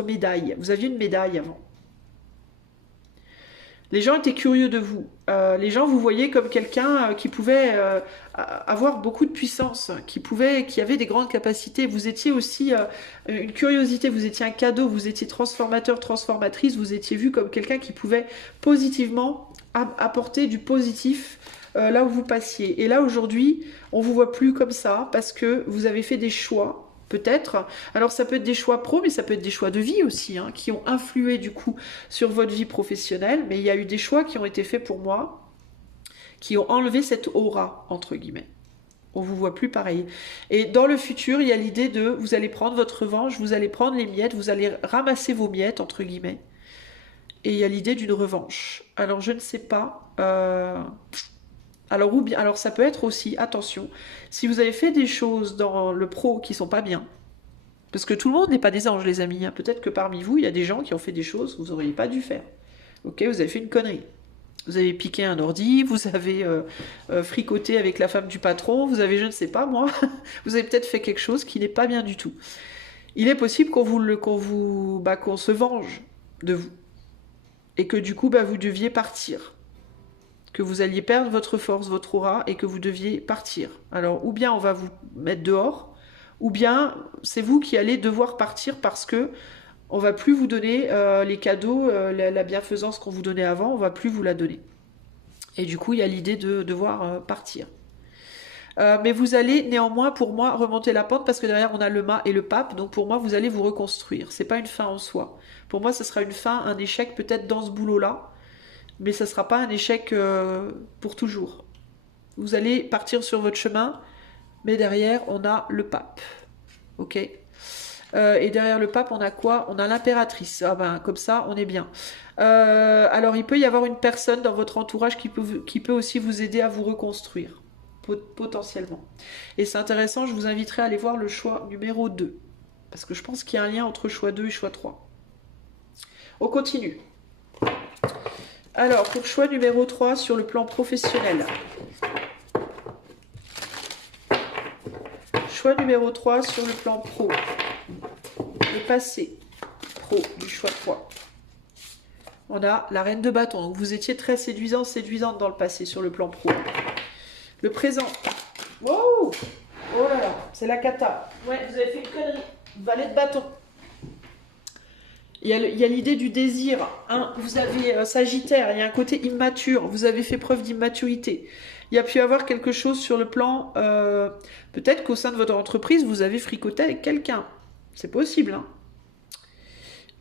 médaille. Vous aviez une médaille avant. Les gens étaient curieux de vous. Les gens vous voyaient comme quelqu'un qui pouvait avoir beaucoup de puissance, qui avait des grandes capacités. Vous étiez aussi une curiosité, vous étiez un cadeau, vous étiez transformateur, transformatrice, vous étiez vu comme quelqu'un qui pouvait positivement apporter du positif là où vous passiez. Et là aujourd'hui, on vous voit plus comme ça parce que vous avez fait des choix. Peut-être. Alors ça peut être des choix pro, mais ça peut être des choix de vie aussi, hein, qui ont influé du coup sur votre vie professionnelle. Mais il y a eu des choix qui ont été faits pour moi, qui ont enlevé cette aura, entre guillemets. On vous voit plus pareil. Et dans le futur, il y a l'idée de, vous allez prendre votre revanche, vous allez prendre les miettes, vous allez ramasser vos miettes, entre guillemets. Et il y a l'idée d'une revanche. Alors je ne sais pas... Alors, ou bien, alors ça peut être aussi, attention, si vous avez fait des choses dans le pro qui sont pas bien, parce que tout le monde n'est pas des anges les amis, hein. Peut-être que parmi vous, il y a des gens qui ont fait des choses que vous n'auriez pas dû faire. Ok, vous avez fait une connerie. Vous avez piqué un ordi, vous avez fricoté avec la femme du patron, vous avez, je ne sais pas moi, vous avez peut-être fait quelque chose qui n'est pas bien du tout. Il est possible qu'on se venge de vous. Et que du coup, vous deviez partir. Que vous alliez perdre votre force, votre aura, et que vous deviez partir. Alors, ou bien on va vous mettre dehors, ou bien c'est vous qui allez devoir partir parce que on va plus vous donner les cadeaux, la bienfaisance qu'on vous donnait avant, on va plus vous la donner. Et du coup, il y a l'idée de devoir partir. Mais vous allez néanmoins, pour moi, remonter la pente parce que derrière on a le mât et le pape, donc pour moi, vous allez vous reconstruire. C'est pas une fin en soi. Pour moi, ce sera une fin, un échec peut-être dans ce boulot-là. Mais ça ne sera pas un échec pour toujours. Vous allez partir sur votre chemin, mais derrière, on a le pape. Ok. Et derrière le pape, on a quoi? On a l'impératrice. Ah ben, comme ça, on est bien. Alors, il peut y avoir une personne dans votre entourage qui peut aussi vous aider à vous reconstruire, potentiellement. Et c'est intéressant, je vous inviterai à aller voir le choix numéro 2. Parce que je pense qu'il y a un lien entre choix 2 et choix 3. On continue. Alors, pour choix numéro 3 sur le plan professionnel. Choix numéro 3 sur le plan pro. Le passé pro du choix 3. On a la reine de bâton. Donc, vous étiez très séduisante dans le passé sur le plan pro. Le présent. Wow! Oh là là, c'est la cata. Ouais, vous avez fait une connerie. Valet de bâton. Il y a l'idée du désir. Hein. Vous avez Sagittaire, il y a un côté immature. Vous avez fait preuve d'immaturité. Il y a pu y avoir quelque chose sur le plan... peut-être qu'au sein de votre entreprise, vous avez fricoté avec quelqu'un. C'est possible. Hein.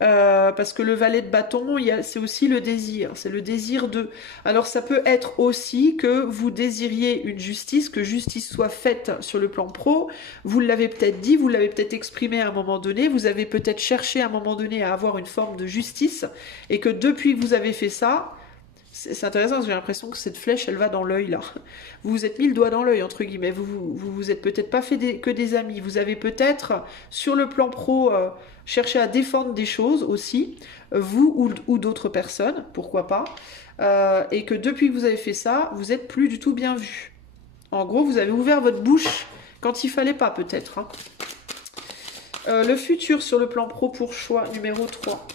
Parce que le valet de bâton, c'est aussi le désir, c'est le désir de... Alors ça peut être aussi que vous désiriez une justice, que justice soit faite sur le plan pro, vous l'avez peut-être dit, vous l'avez peut-être exprimé à un moment donné, vous avez peut-être cherché à un moment donné à avoir une forme de justice, et que depuis que vous avez fait ça, c'est intéressant parce que j'ai l'impression que cette flèche, elle va dans l'œil là. Vous vous êtes mis le doigt dans l'œil, entre guillemets. Vous êtes peut-être pas fait que des amis. Vous avez peut-être, sur le plan pro, cherché à défendre des choses aussi, vous ou d'autres personnes, pourquoi pas. Et que depuis que vous avez fait ça, vous êtes plus du tout bien vu. En gros, vous avez ouvert votre bouche quand il fallait pas, peut-être. Hein. Le futur sur le plan pro pour choix numéro 3.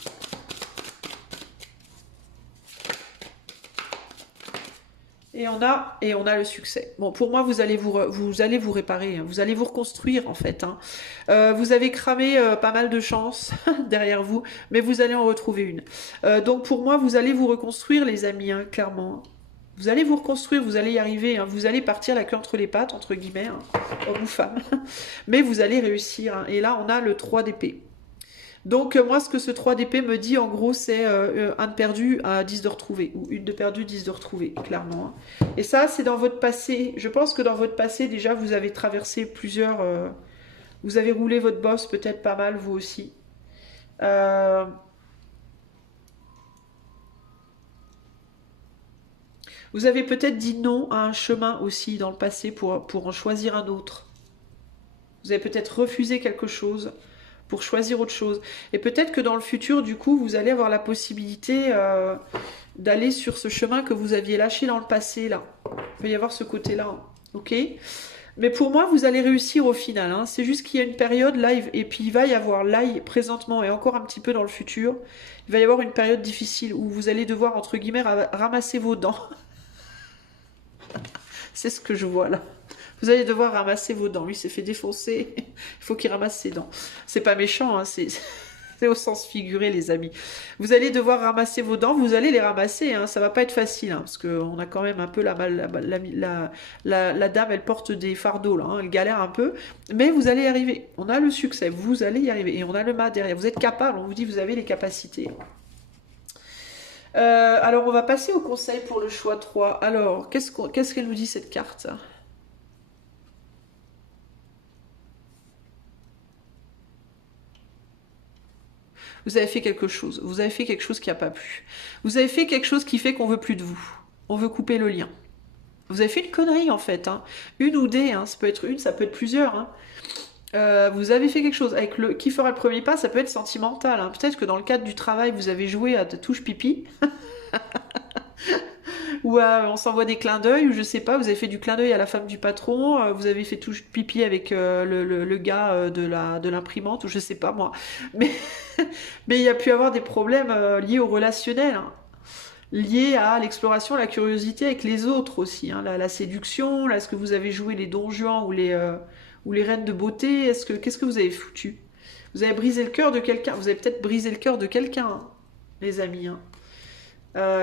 Et on a le succès. Bon, pour moi, vous allez vous réparer, hein. Vous allez vous reconstruire en fait. Hein. Vous avez cramé pas mal de chances derrière vous, mais vous allez en retrouver une. Donc pour moi, vous allez vous reconstruire, les amis, hein, clairement. Vous allez vous reconstruire, vous allez y arriver. Hein. Vous allez partir la queue entre les pattes, entre guillemets, hein, homme ou femme. Mais vous allez réussir. Hein. Et là, on a le 3 d'épée. Donc moi ce que ce 3 d'épée me dit en gros c'est un de perdu à 10 de retrouvé, ou une de perdu 10 de retrouvé, clairement. Hein. Et ça c'est dans votre passé, je pense que dans votre passé déjà vous avez traversé plusieurs, vous avez roulé votre bosse peut-être pas mal vous aussi. Vous avez peut-être dit non à un chemin aussi dans le passé pour en choisir un autre. Vous avez peut-être refusé quelque chose pour choisir autre chose. Et peut-être que dans le futur, du coup, vous allez avoir la possibilité d'aller sur ce chemin que vous aviez lâché dans le passé, là. Il peut y avoir ce côté-là, hein. Ok ? Mais pour moi, vous allez réussir au final. Hein. C'est juste qu'il y a une période live, et puis il va y avoir là, présentement, et encore un petit peu dans le futur, il va y avoir une période difficile où vous allez devoir, entre guillemets, ramasser vos dents. C'est ce que je vois là. Vous allez devoir ramasser vos dents. Lui s'est fait défoncer. Il faut qu'il ramasse ses dents. C'est pas méchant, hein, c'est au sens figuré, les amis. Vous allez devoir ramasser vos dents. Vous allez les ramasser. Hein, ça va pas être facile, hein, parce qu'on a quand même un peu la dame, elle porte des fardeaux là. Hein, elle galère un peu, mais vous allez y arriver. On a le succès. Vous allez y arriver. Et on a le mât derrière. Vous êtes capable. On vous dit vous avez les capacités. Alors on va passer au conseil pour le choix 3. Alors qu'est-ce qu'elle nous dit cette carte ? Vous avez fait quelque chose. Vous avez fait quelque chose qui n'a pas plu. Vous avez fait quelque chose qui fait qu'on veut plus de vous. On veut couper le lien. Vous avez fait une connerie en fait. Hein. Une ou des. Hein. Ça peut être une, ça peut être plusieurs. Hein. Vous avez fait quelque chose. Avec le qui fera le premier pas, ça peut être sentimental. Hein. Peut-être que dans le cadre du travail, vous avez joué à touche pipi. Ou on s'envoie des clins d'œil, ou je sais pas, vous avez fait du clin d'œil à la femme du patron, vous avez fait touche pipi avec le gars de l'imprimante, ou je sais pas moi. Mais mais il y a pu avoir des problèmes liés au relationnel, hein, liés à l'exploration, la curiosité avec les autres aussi, hein, la séduction. Là, est-ce que vous avez joué les Don Juan ou les reines de beauté? Qu'est-ce que vous avez foutu? Vous avez brisé le cœur de quelqu'un. Vous avez peut-être brisé le cœur de quelqu'un, hein, les amis. Hein.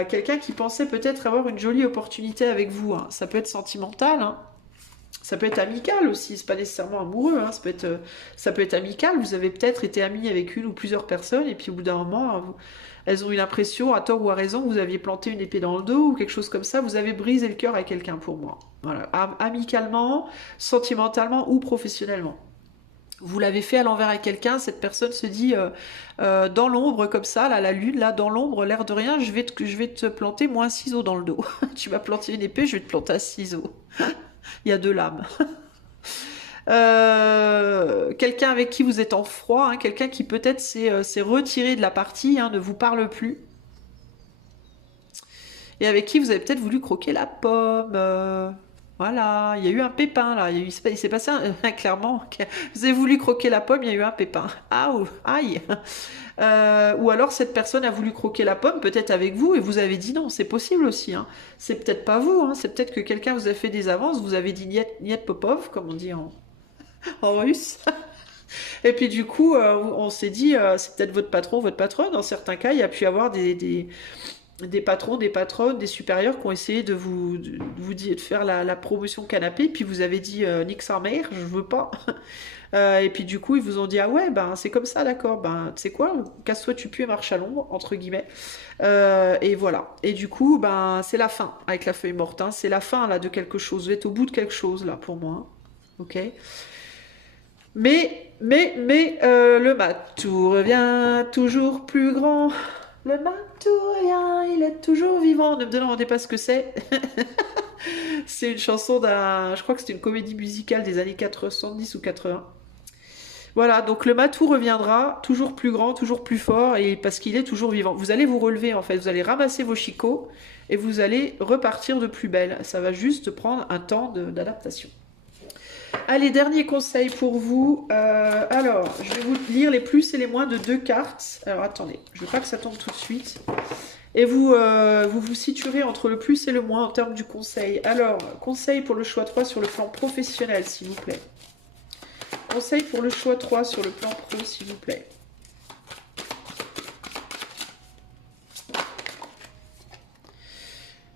Quelqu'un qui pensait peut-être avoir une jolie opportunité avec vous. Hein. Ça peut être sentimental, hein. Ça peut être amical aussi, c'est pas nécessairement amoureux, hein. Ça peut être amical. Vous avez peut-être été ami avec une ou plusieurs personnes, et puis au bout d'un moment, elles ont eu l'impression, à tort ou à raison, que vous aviez planté une épée dans le dos ou quelque chose comme ça. Vous avez brisé le cœur à quelqu'un pour moi. Voilà. Amicalement, sentimentalement ou professionnellement. Vous l'avez fait à l'envers à quelqu'un, cette personne se dit dans l'ombre comme ça, là, la lune, là, dans l'ombre, l'air de rien, je vais te planter moi un ciseau dans le dos. Tu m'as planté une épée, je vais te planter un ciseau. Il y a deux lames. Quelqu'un avec qui vous êtes en froid, hein, quelqu'un qui peut-être s'est retiré de la partie, hein, ne vous parle plus. Et avec qui vous avez peut-être voulu croquer la pomme. Voilà, il y a eu un pépin là, il s'est passé clairement, vous avez voulu croquer la pomme, il y a eu un pépin. Ah, aïe. Ou alors cette personne a voulu croquer la pomme, peut-être avec vous, et vous avez dit non, c'est possible aussi. Hein. C'est peut-être pas vous, hein. C'est peut-être que quelqu'un vous a fait des avances, vous avez dit niet, niet popov, comme on dit en russe. Et puis du coup, on s'est dit, c'est peut-être votre patron, votre patronne. Dans certains cas, il y a pu y avoir des patrons, des patronnes, des supérieurs qui ont essayé de faire la promotion canapé, puis vous avez dit nique sa mère, je veux pas. Et puis du coup, ils vous ont dit ah ouais, ben c'est comme ça, d'accord, ben tu sais quoi, casse-toi tu pues et marche à l'ombre, entre guillemets. Et voilà. Et du coup, ben c'est la fin avec la feuille morte, hein. C'est la fin là de quelque chose. Vous êtes au bout de quelque chose là pour moi, hein. Ok. Le matou revient toujours plus grand. Le matou revient, il est toujours vivant. Ne me demandez pas ce que c'est. C'est une chanson je crois que c'était une comédie musicale des années 70 ou 80. Voilà, donc le matou reviendra, toujours plus grand, toujours plus fort, et parce qu'il est toujours vivant. Vous allez vous relever en fait, vous allez ramasser vos chicots et vous allez repartir de plus belle. Ça va juste prendre un temps d'adaptation. Allez, dernier conseil pour vous. Alors, je vais vous lire les plus et les moins de 2 cartes. Alors, attendez, je veux pas que ça tombe tout de suite. Et vous situerez entre le plus et le moins en termes du conseil. Alors, conseil pour le choix 3 sur le plan professionnel, s'il vous plaît. Conseil pour le choix 3 sur le plan pro, s'il vous plaît.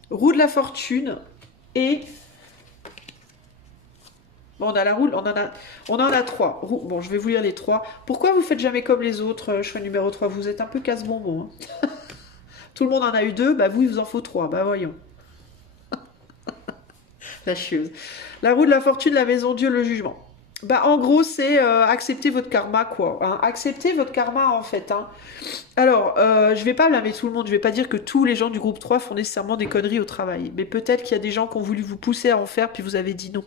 Roue de la fortune et... Bon, on a la roue, on en a 3. Bon, je vais vous lire les 3. Pourquoi vous faites jamais comme les autres, choix numéro 3? Vous êtes un peu casse-bonbon, hein. Tout le monde en a eu 2, bah vous, il vous en faut 3. Bah voyons. La chieuse. La roue de la fortune, la maison Dieu, le jugement. Bah en gros, c'est accepter votre karma, quoi. Hein. Accepter votre karma, en fait. Hein. Alors, je vais pas blâmer tout le monde. Je vais pas dire que tous les gens du groupe 3 font nécessairement des conneries au travail. Mais peut-être qu'il y a des gens qui ont voulu vous pousser à en faire, puis vous avez dit non.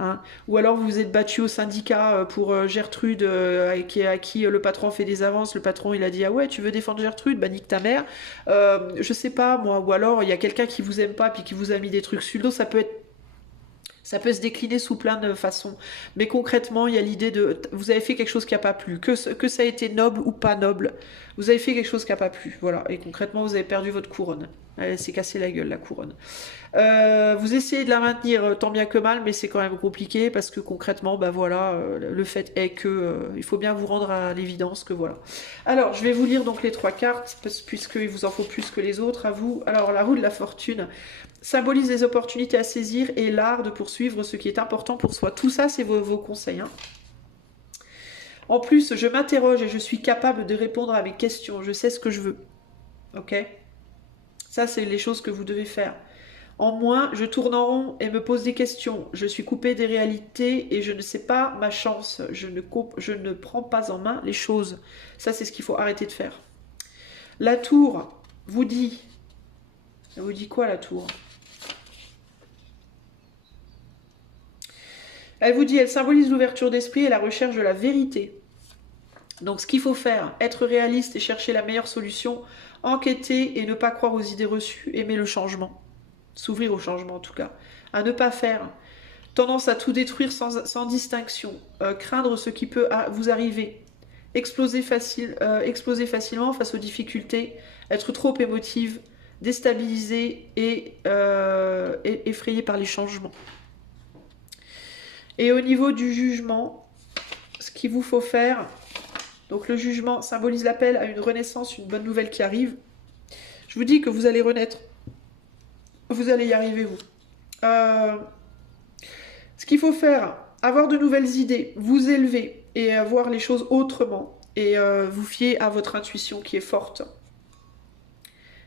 Hein. Ou alors vous vous êtes battu au syndicat pour Gertrude, à qui le patron fait des avances. Le patron il a dit ah ouais tu veux défendre Gertrude, bah nique ta mère. Je sais pas moi. Ou alors il y a quelqu'un qui vous aime pas puis qui vous a mis des trucs sur le dos. Ça peut se décliner sous plein de façons. Mais concrètement, il y a l'idée de... Vous avez fait quelque chose qui n'a pas plu. Que ça a été noble ou pas noble, vous avez fait quelque chose qui n'a pas plu. Voilà. Et concrètement, vous avez perdu votre couronne. Elle s'est cassée la gueule, la couronne. Vous essayez de la maintenir tant bien que mal, mais c'est quand même compliqué parce que concrètement, bah voilà, le fait est que il faut bien vous rendre à l'évidence que voilà. Alors, je vais vous lire donc les 3 cartes, puisqu'il vous en faut plus que les autres à vous. Alors, la roue de la fortune symbolise les opportunités à saisir et l'art de poursuivre ce qui est important pour soi. Tout ça, c'est vos conseils. Hein. En plus, je m'interroge et je suis capable de répondre à mes questions. Je sais ce que je veux. Ok? Ça, c'est les choses que vous devez faire. En moins, je tourne en rond et me pose des questions. Je suis coupée des réalités et je ne sais pas ma chance. Je ne prends pas en main les choses. Ça, c'est ce qu'il faut arrêter de faire. La tour vous dit... Elle vous dit quoi, la tour ? Elle vous dit, elle symbolise l'ouverture d'esprit et la recherche de la vérité. Donc, ce qu'il faut faire, être réaliste et chercher la meilleure solution, enquêter et ne pas croire aux idées reçues, aimer le changement. S'ouvrir au changement en tout cas, à ne pas faire, tendance à tout détruire sans distinction, craindre ce qui peut vous arriver, exploser facilement face aux difficultés, être trop émotive, déstabilisée et effrayée par les changements. Et au niveau du jugement, ce qu'il vous faut faire, donc le jugement symbolise l'appel à une renaissance, une bonne nouvelle qui arrive. Je vous dis que vous allez renaître. Vous allez y arriver, vous. Ce qu'il faut faire, avoir de nouvelles idées, vous élever et voir les choses autrement et vous fier à votre intuition qui est forte.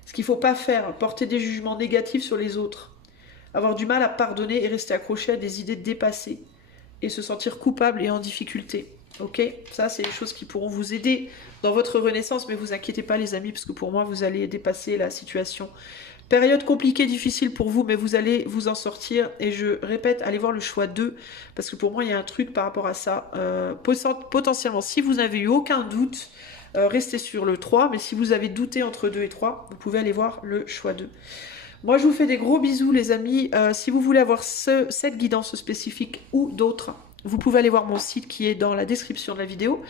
Ce qu'il ne faut pas faire, porter des jugements négatifs sur les autres, avoir du mal à pardonner et rester accroché à des idées dépassées et se sentir coupable et en difficulté. Ok ? Ça, c'est les choses qui pourront vous aider dans votre renaissance, mais vous inquiétez pas les amis, parce que pour moi, vous allez dépasser la situation. Période compliquée, difficile pour vous, mais vous allez vous en sortir. Et je répète, allez voir le choix 2, parce que pour moi, il y a un truc par rapport à ça. Potentiellement, si vous n'avez eu aucun doute, restez sur le 3, mais si vous avez douté entre 2 et 3, vous pouvez aller voir le choix 2. Moi, je vous fais des gros bisous, les amis. Si vous voulez avoir cette guidance spécifique ou d'autres, vous pouvez aller voir mon site qui est dans la description de la vidéo.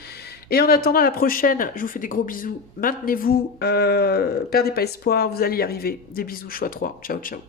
Et en attendant la prochaine, je vous fais des gros bisous. Maintenez-vous, perdez pas espoir, vous allez y arriver. Des bisous, choix 3. Ciao, ciao.